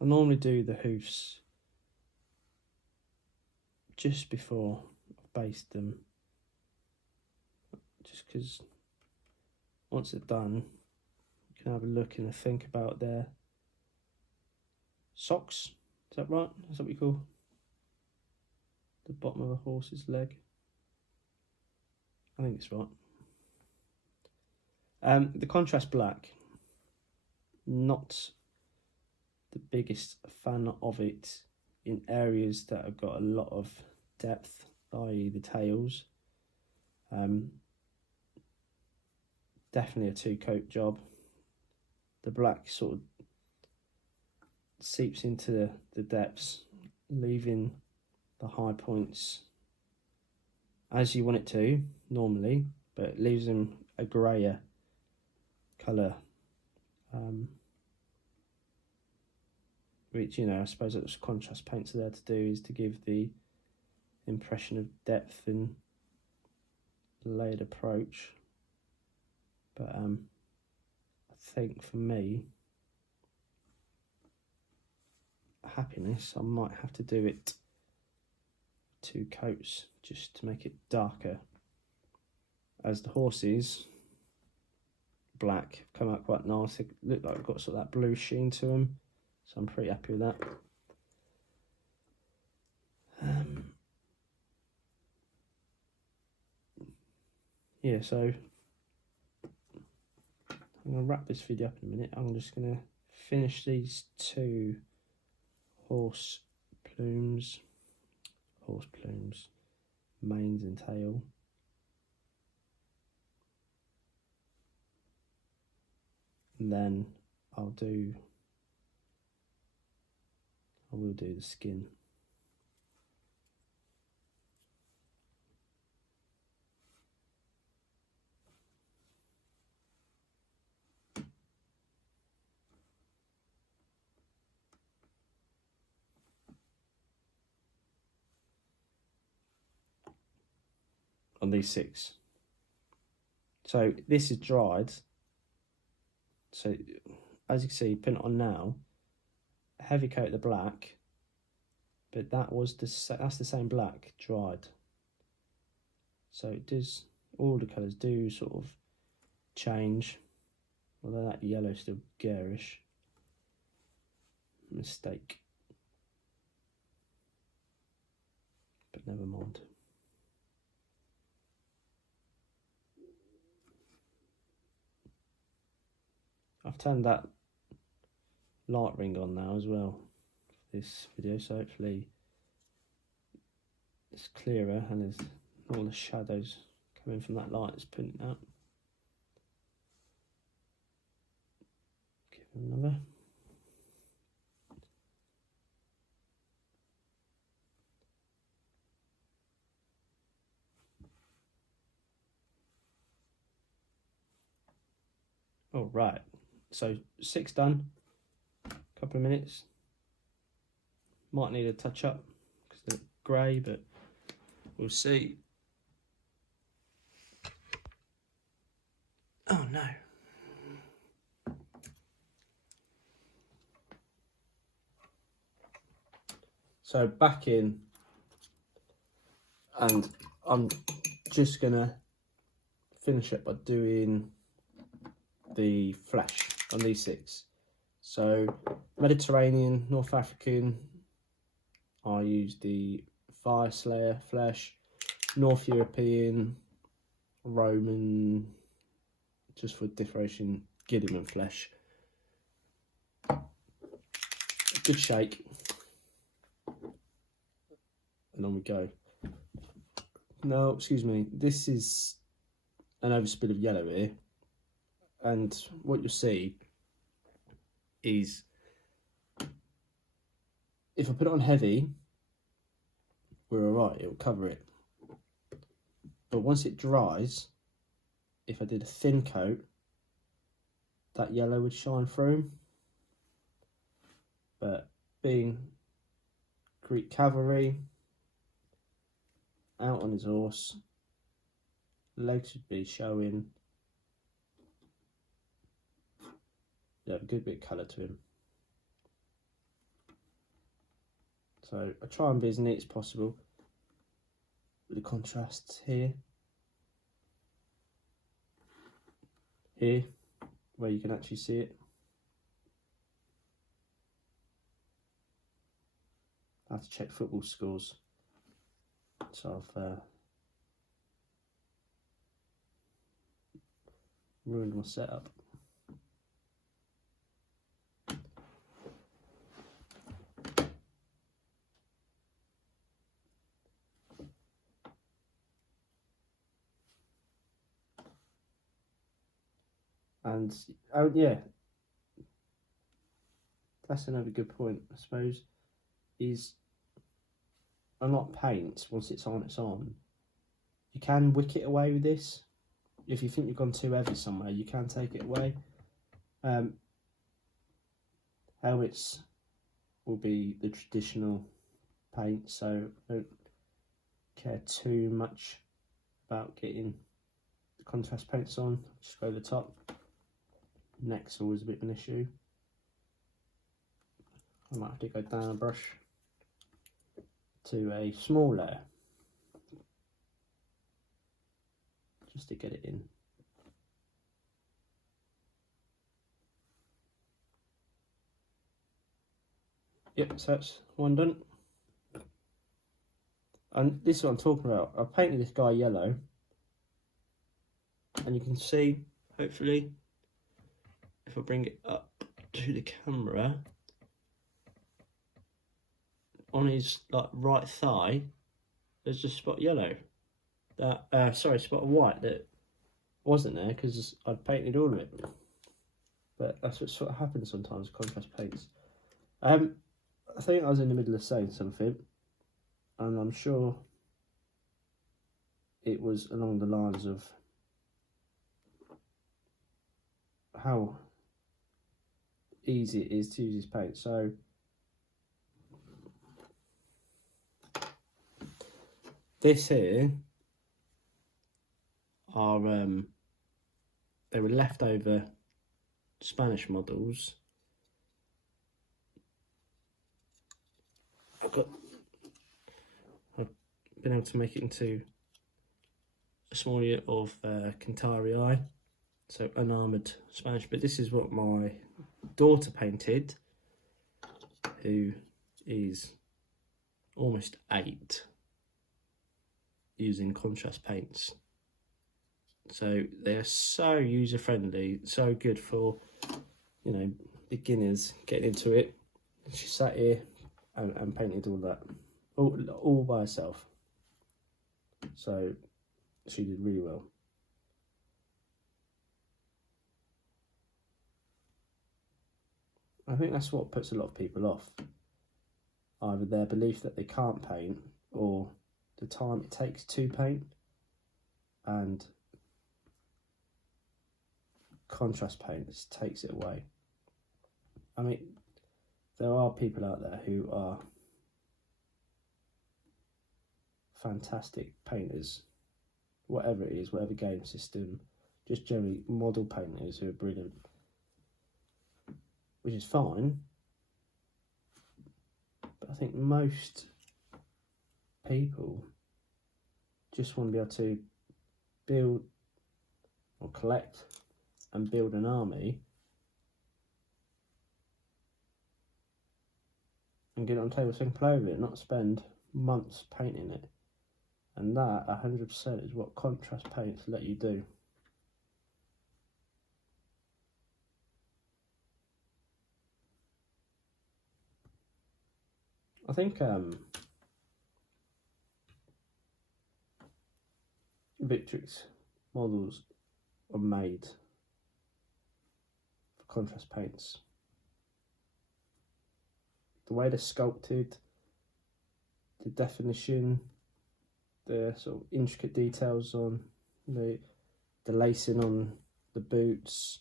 I normally do the hoofs just before I've based them, just because once they're done, you can have a look and a think about their socks. Is that right? Is that what we call the bottom of a horse's leg? I think it's right. The contrast black, not the biggest fan of it in areas that have got a lot of depth, i.e. the tails. Definitely a 2-coat job. The black sort of seeps into the depths, leaving the high points as you want it to normally, but it leaves them a grayer colour, which, you know, I suppose that's what contrast paints are there to do, is to give the impression of depth and layered approach. But I think for me, happiness, I might have to do it 2 coats just to make it darker, as the horses, black, come out quite nice. They look like they've got sort of that blue sheen to them, so I'm pretty happy with that. Yeah, so I'm going to wrap this video up in a minute. I'm just going to finish these 2 horse plumes, manes and tail. And then I will do the skin. On these 6. So this is dried. So as you can see, putting it on now, heavy coat of the black, but that's the same black dried. So it does, all the colours do sort of change, although that yellow is still garish. Mistake, but never mind. I've turned that light ring on now as well for this video, so hopefully it's clearer and there's all the shadows coming from that light it's putting out. Give it another. All right, so 6 done. Couple of minutes. Might need a touch up because they're grey, but we'll see. Oh no. So back in, and I'm just gonna finish it by doing the flesh on these 6. So Mediterranean, North African, I use the Fire Slayer flesh. North European, Roman, just for differentiation, Guilliman flesh. Good shake, and on we go. No, excuse me, this is an overspill of yellow here, and what you'll see is if I put it on heavy, we're alright, it'll cover it. But once it dries, if I did a thin coat, that yellow would shine through. But being Greek cavalry, out on his horse, legs should be showing. Yeah, a good bit of colour to him. So I try and be as neat as possible with the contrasts here. Here, where you can actually see it. I have to check football scores. So I've ruined my setup. And oh yeah, that's another good point, I suppose, is unlike paint, once it's on, it's on. You can wick it away with this. If you think you've gone too heavy somewhere, you can take it away. Helmets will be the traditional paint, so I don't care too much about getting the contrast paints on. Just go to the top. Neck's always a bit of an issue. I might have to go down a brush to a small layer just to get it in. Yep, so that's one done. And this is what I'm talking about. I painted this guy yellow, and you can see, hopefully, if I bring it up to the camera, on his like right thigh, there's just spot yellow. That spot of white that wasn't there because I'd painted all of it. But that's what sort of happens sometimes, contrast paints. I think I was in the middle of saying something, and I'm sure it was along the lines of how easy it is to use this paint. So this here are they were leftover Spanish models. I've been able to make it into a small unit of Cavalry, so unarmoured Spanish. But this is what my daughter painted, who is almost 8, using contrast paints. So they're so user friendly, so good for, you know, beginners getting into it. She sat here and painted all that all by herself, so she did really well. I think that's what puts a lot of people off, either their belief that they can't paint or the time it takes to paint. And contrast paints takes it away. I mean, there are people out there who are fantastic painters, whatever it is, whatever game system, just generally model painters who are brilliant, which is fine. But I think most people just want to be able to build or collect and build an army and get it on the table so they can play with it, not spend months painting it. And that 100% is what contrast paints let you do. I think Victrix models are made for contrast paints. The way they're sculpted, the definition, the sort of intricate details on the lacing on the boots,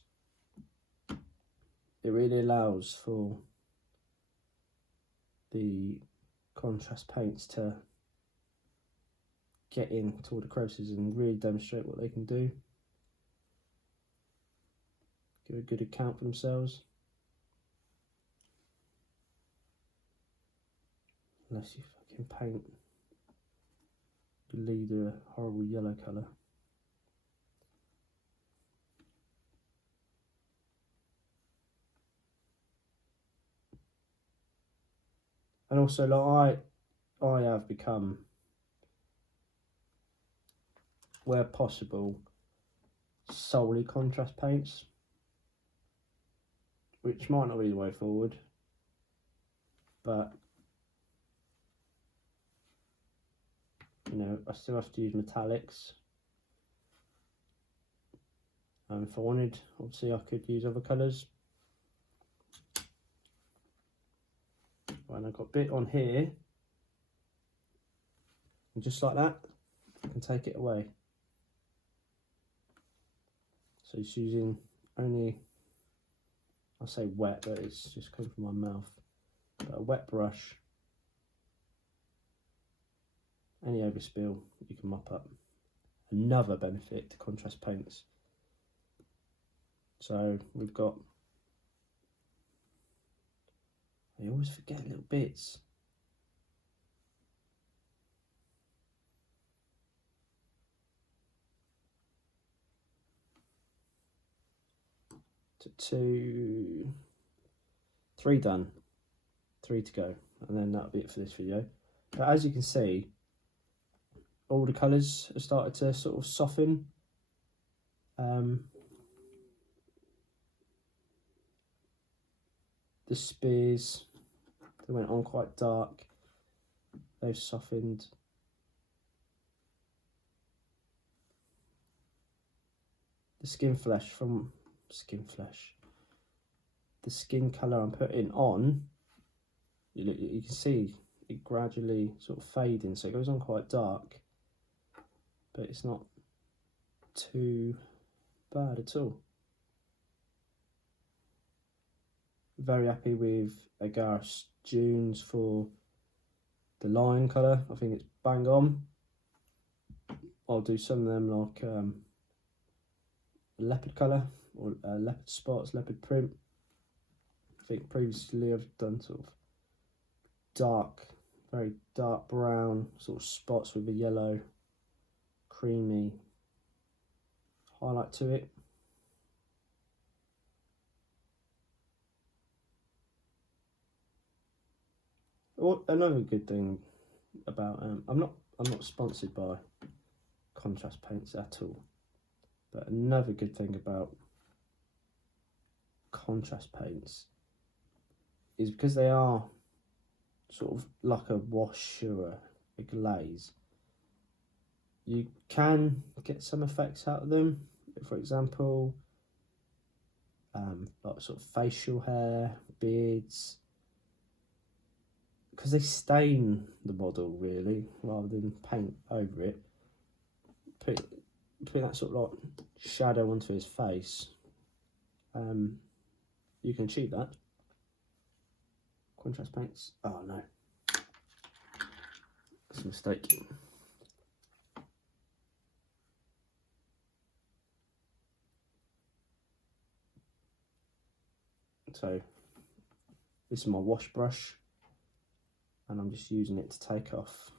it really allows for the contrast paints to get into all the crevices and really demonstrate what they can do. Give a good account for themselves. Unless you fucking paint your leader a horrible yellow colour. And also, like I have become, where possible, solely contrast paints, which might not be the way forward, but you know, I still have to use metallics, If I wanted, obviously I could use other colours. And I've got a bit on here, and just like that, I can take it away. So it's using only, I say wet, but it's just coming from my mouth. But a wet brush, any overspill you can mop up. Another benefit to contrast paints. So we've got, I always forget little bits. Three done, 3 to go, and then that'll be it for this video. But as you can see, all the colours have started to sort of soften. The spears, they went on quite dark, they've softened. The the skin colour I'm putting on, you can see it gradually sort of fading, so it goes on quite dark, but it's not too bad at all. Very happy with Agaris Dunes for the lion colour. I think it's bang on. I'll do some of them like leopard colour or leopard spots, leopard print. I think previously I've done sort of dark, very dark brown sort of spots with a yellow, creamy highlight to it. Another good thing about I'm not sponsored by contrast paints at all, but another good thing about contrast paints is because they are sort of like a wash or a glaze, you can get some effects out of them. For example, like sort of facial hair, beards, because they stain the model really rather than paint over it. Put that sort of like shadow onto his face. You can achieve that. Contrast paints. Oh no, that's a mistake. So this is my wash brush, and I'm just using it to take off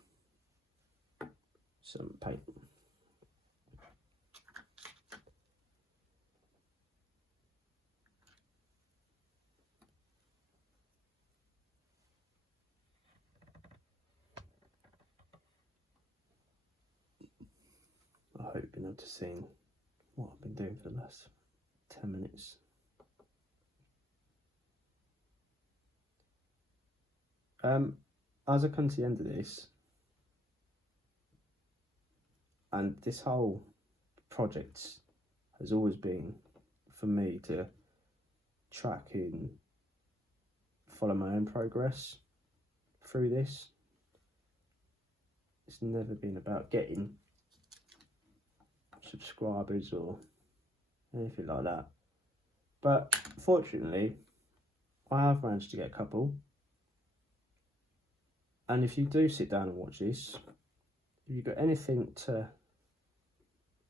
some paint. I hope you've been able to see what I've been doing for the last 10 minutes. As I come to the end of this, and this whole project has always been for me to track and follow my own progress through this. It's never been about getting subscribers or anything like that, but fortunately I have managed to get a couple. And if you do sit down and watch this, if you've got anything to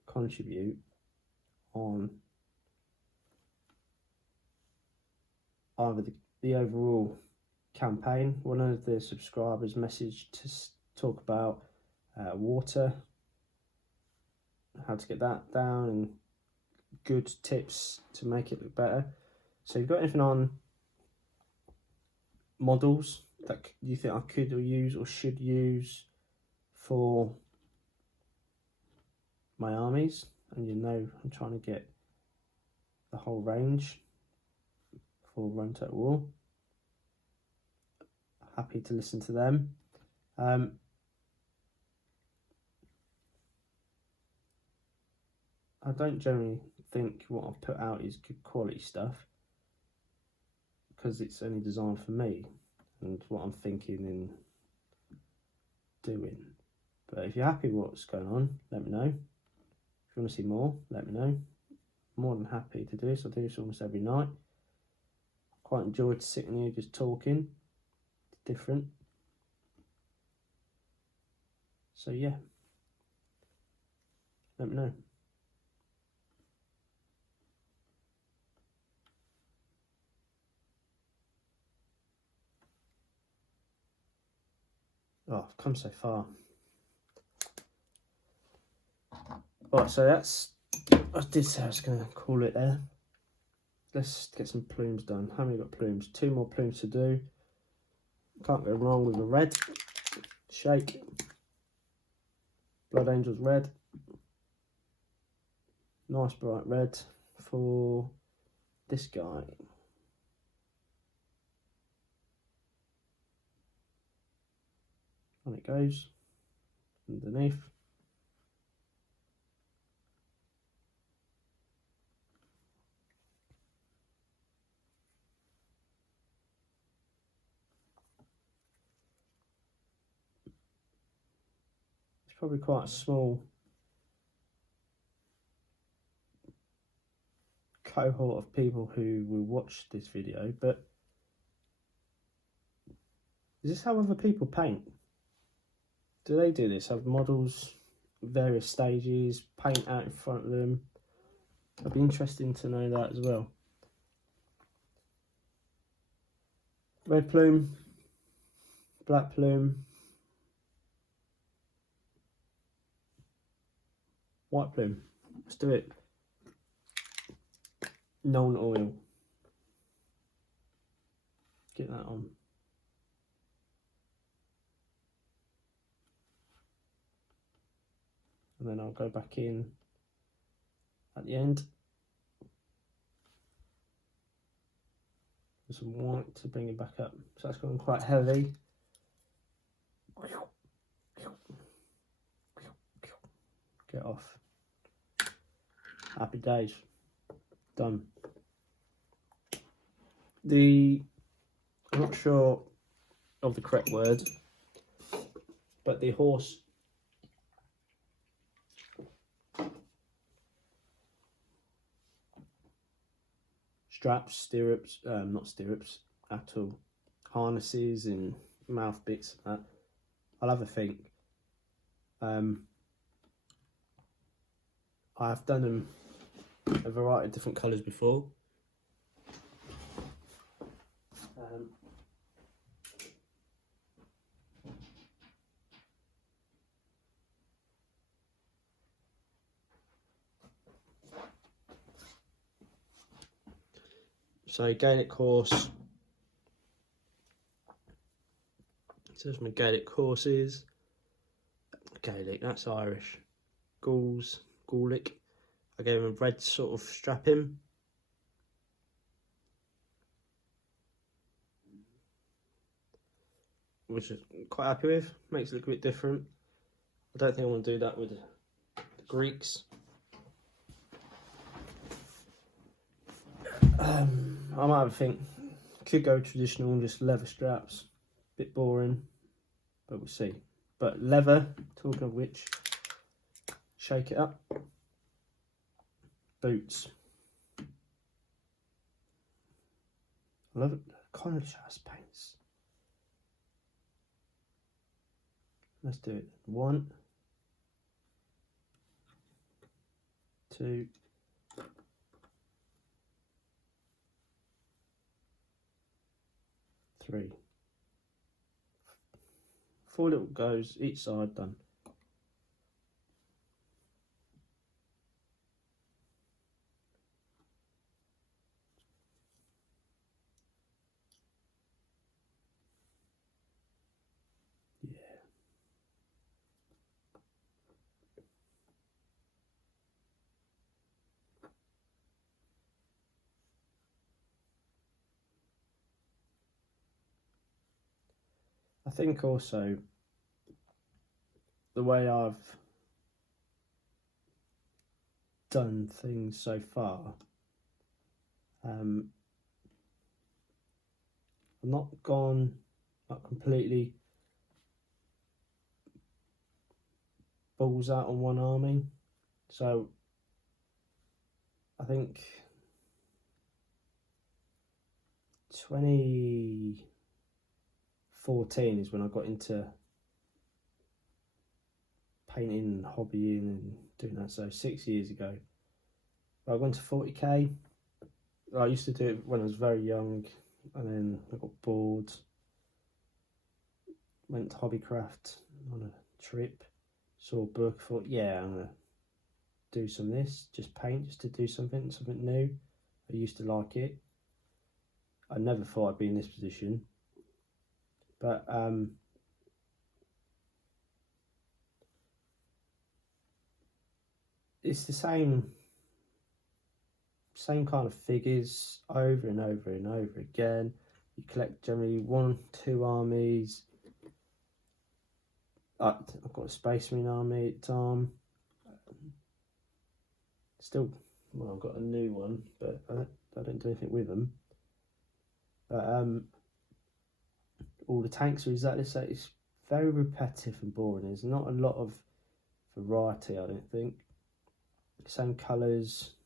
contribute on either the overall campaign, one of the subscribers messaged to talk about water, how to get that down, and good tips to make it look better. So if you've got anything on models that you think I could or use or should use for my armies, and you know I'm trying to get the whole range for Rome Total War, happy to listen to them. I don't generally think what I've put out is good quality stuff, because it's only designed for me and what I'm thinking and doing. But if you're happy with what's going on, let me know. If you want to see more, let me know. More than happy to do this. I do this almost every night. Quite enjoyed sitting here just talking. It's different. So yeah, let me know. Oh, I've come so far. Right, so that's, I did say I was going to call it there. Let's get some plumes done. How many got plumes? 2 more plumes to do. Can't go wrong with a red. Shake. Blood Angels red. Nice bright red for this guy. And it goes underneath. It's probably quite a small cohort of people who will watch this video, but is this how other people paint? Do they do this? Have models, various stages, paint out in front of them? It'd be interesting to know that as well. Red plume, black plume, white plume. Let's do it. Non-oil. Get that on. And then I'll go back in at the end with some white to bring it back up. So that's going quite heavy. Get off. Happy days. Done. I'm not sure of the correct word, but the horse straps, stirrups, not stirrups at all, harnesses and mouth bits and that, I'll have a think. I've done them a variety of different colours before. So Gaelic horse. So there's my Gaelic horses. Gaelic, that's Irish. Gauls, Gaelic. I gave him a red sort of strapping. Which I'm quite happy with. Makes it look a bit different. I don't think I want to do that with the Greeks. I might have a think. Could go traditional and just leather straps. Bit boring, but we'll see. But leather, talking of which, shake it up. Boots. I love it. Kind of just paints. Let's do it. 1, 2, 3. 4 little goes each side, done. Yeah. I think also the way I've done things so far. I've not gone like completely balls out on one army, so I think 2014 is when I got into painting and hobbying and doing that, so 6 years ago. I went to 40k. I used to do it when I was very young, and then I got bored, went to Hobbycraft on a trip, saw a book, thought, yeah, I'm gonna do some of this, just paint, just to do something new. I used to like it. I never thought I'd be in this position, but it's the same kind of figures over and over and over again. You collect generally 1-2 armies. I've got a Space Marine army at the time. Still, well, I've got a new one, but I don't do anything with them. But all the tanks are exactly the same. It's very repetitive and boring. There's not a lot of variety, I don't think. Same colours.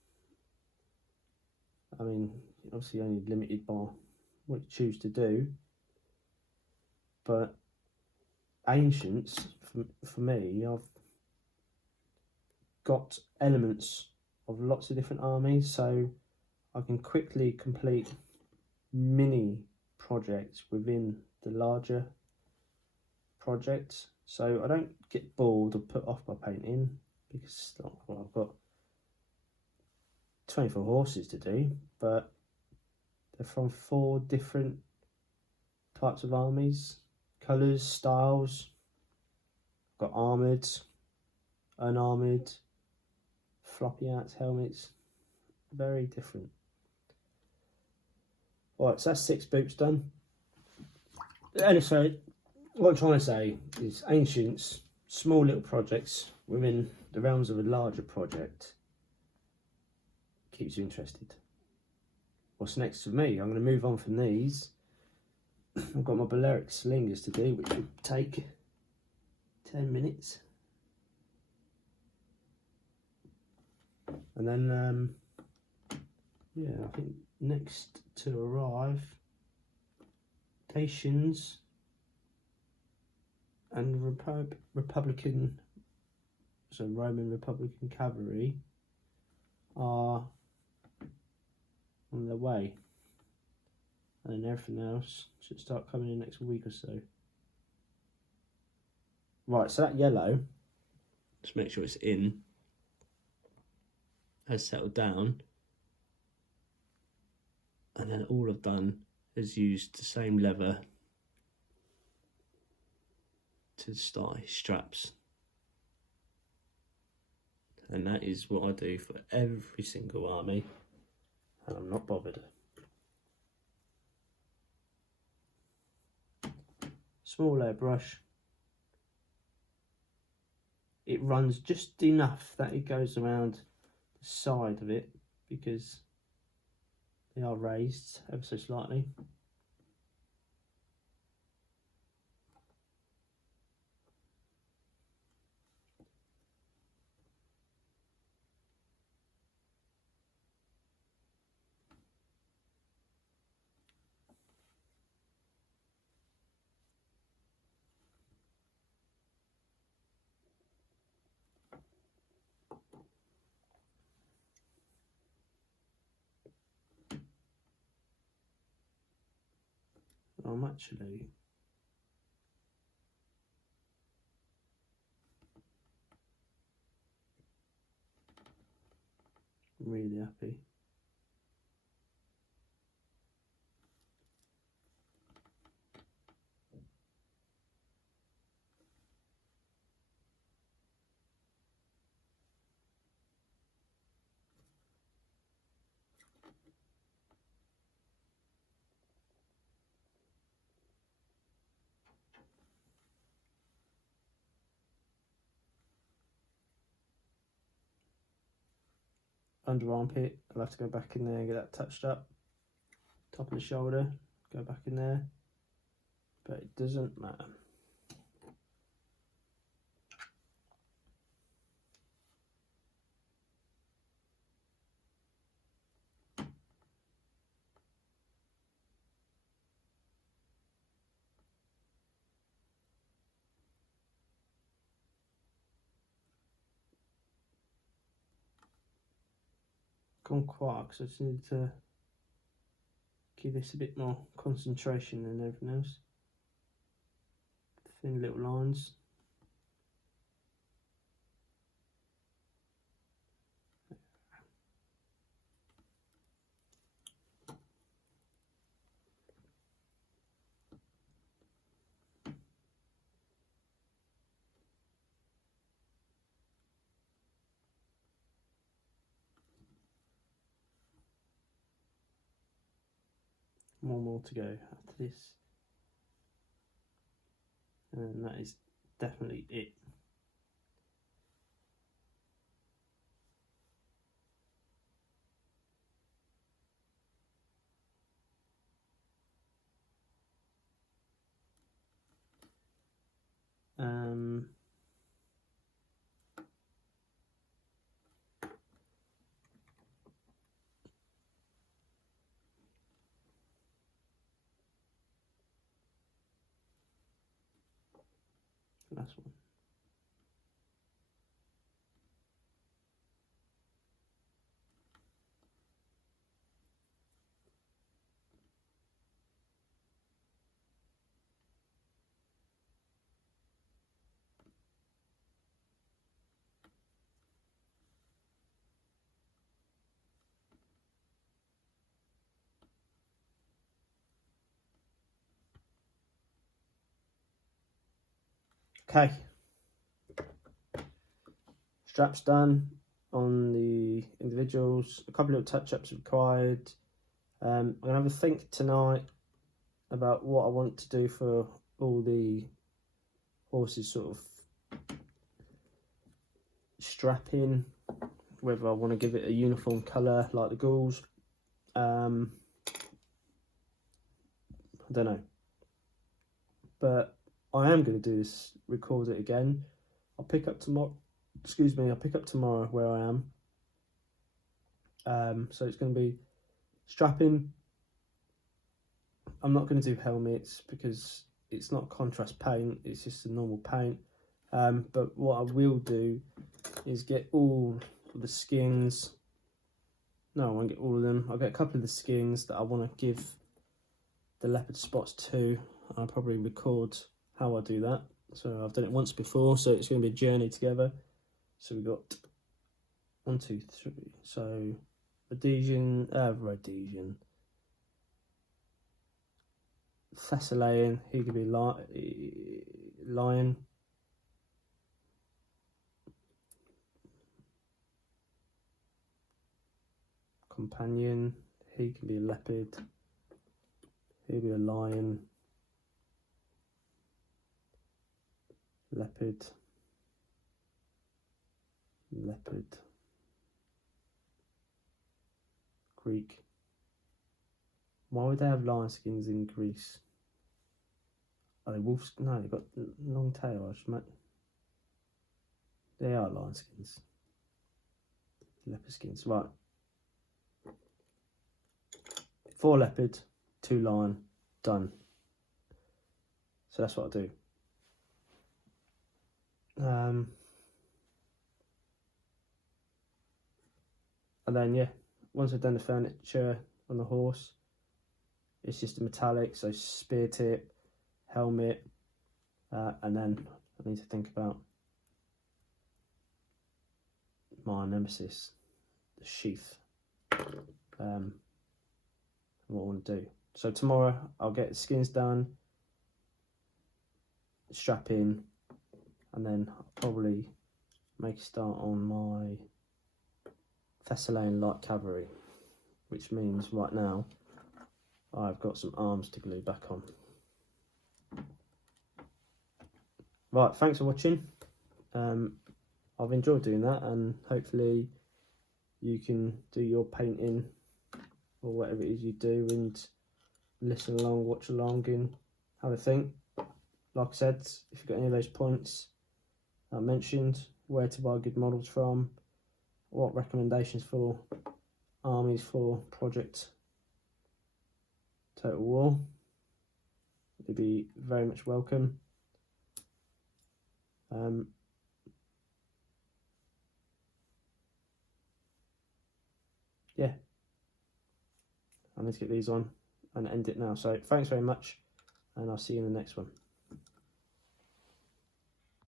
I mean, obviously only limited by what you choose to do. But Ancients, for me, I've got elements of lots of different armies, so I can quickly complete mini projects within the larger projects, so I don't get bored or put off by painting, because well, I've got 24 horses to do, but they're from 4 different types of armies, colours, styles. I've got armoured, unarmoured, floppy hats, helmets, very different. Alright, so that's 6 boots done. And so what I'm trying to say is Ancients, small little projects within the realms of a larger project, keeps you interested. What's next for me? I'm going to move on from these. I've got my Balearic Slingers to do, which will take 10 minutes. And then, yeah, I think next to arrive, Dacians and Republican, so Roman Republican cavalry are on their way, and then everything else should start coming in next week or so. Right, so that yellow, just make sure it's in, has settled down, and then all I've done is used the same leather to start his straps, and that is what I do for every single army, and I'm not bothered. Small airbrush. It runs just enough that it goes around the side of it, because they are raised ever so slightly. I'm actually really happy. under armpit. I'll have to go back in there and get that touched up. Top of the shoulder, go back in there, but it doesn't matter. Gone quiet because I just need to give this a bit more concentration than everything else. Thin little lines. One more to go after this, and that is definitely it. Last one. Okay, straps done on the individuals. A couple of touch-ups required. I'm gonna have a think tonight about what I want to do for all the horses, sort of strapping, whether I want to give it a uniform colour like the Gauls. I don't know, but I am going to do this, record it again. I'll pick up tomorrow. Excuse me, I'll pick up tomorrow where I am. So it's going to be strapping. I'm not going to do helmets because it's not contrast paint, it's just a normal paint. But what I will do is get all the skins. No, I won't get all of them. I'll get a couple of the skins that I want to give the leopard spots to. I'll probably record how I do that. So I've done it once before, so it's going to be a journey together. So we've got 1, 2, 3. So Rhodesian, Thessalian, he could be lion. Companion, he can be a leopard. He'll be a lion. Leopard. Leopard. Greek. Why would they have lion skins in Greece? Are they wolves? No, they've got long tail. They are lion skins. Leopard skins. Right. 4 leopard, 2 lion, done. So that's what I do. And then, yeah, once I've done the furniture on the horse, it's just a metallic, so spear tip, helmet, and then I need to think about my nemesis, the sheath, what I want to do. So tomorrow I'll get the skins done, strap in, and then I'll probably make a start on my Thessalian light cavalry, which means right now I've got some arms to glue back on. Right, thanks for watching. I've enjoyed doing that, and hopefully you can do your painting or whatever it is you do and listen along, watch along and have a think. Like I said, if you've got any of those points I mentioned, where to buy good models from, what recommendations for armies for Project Total War, it'd be very much welcome. Yeah, I need to get these on and end it now. So thanks very much, and I'll see you in the next one.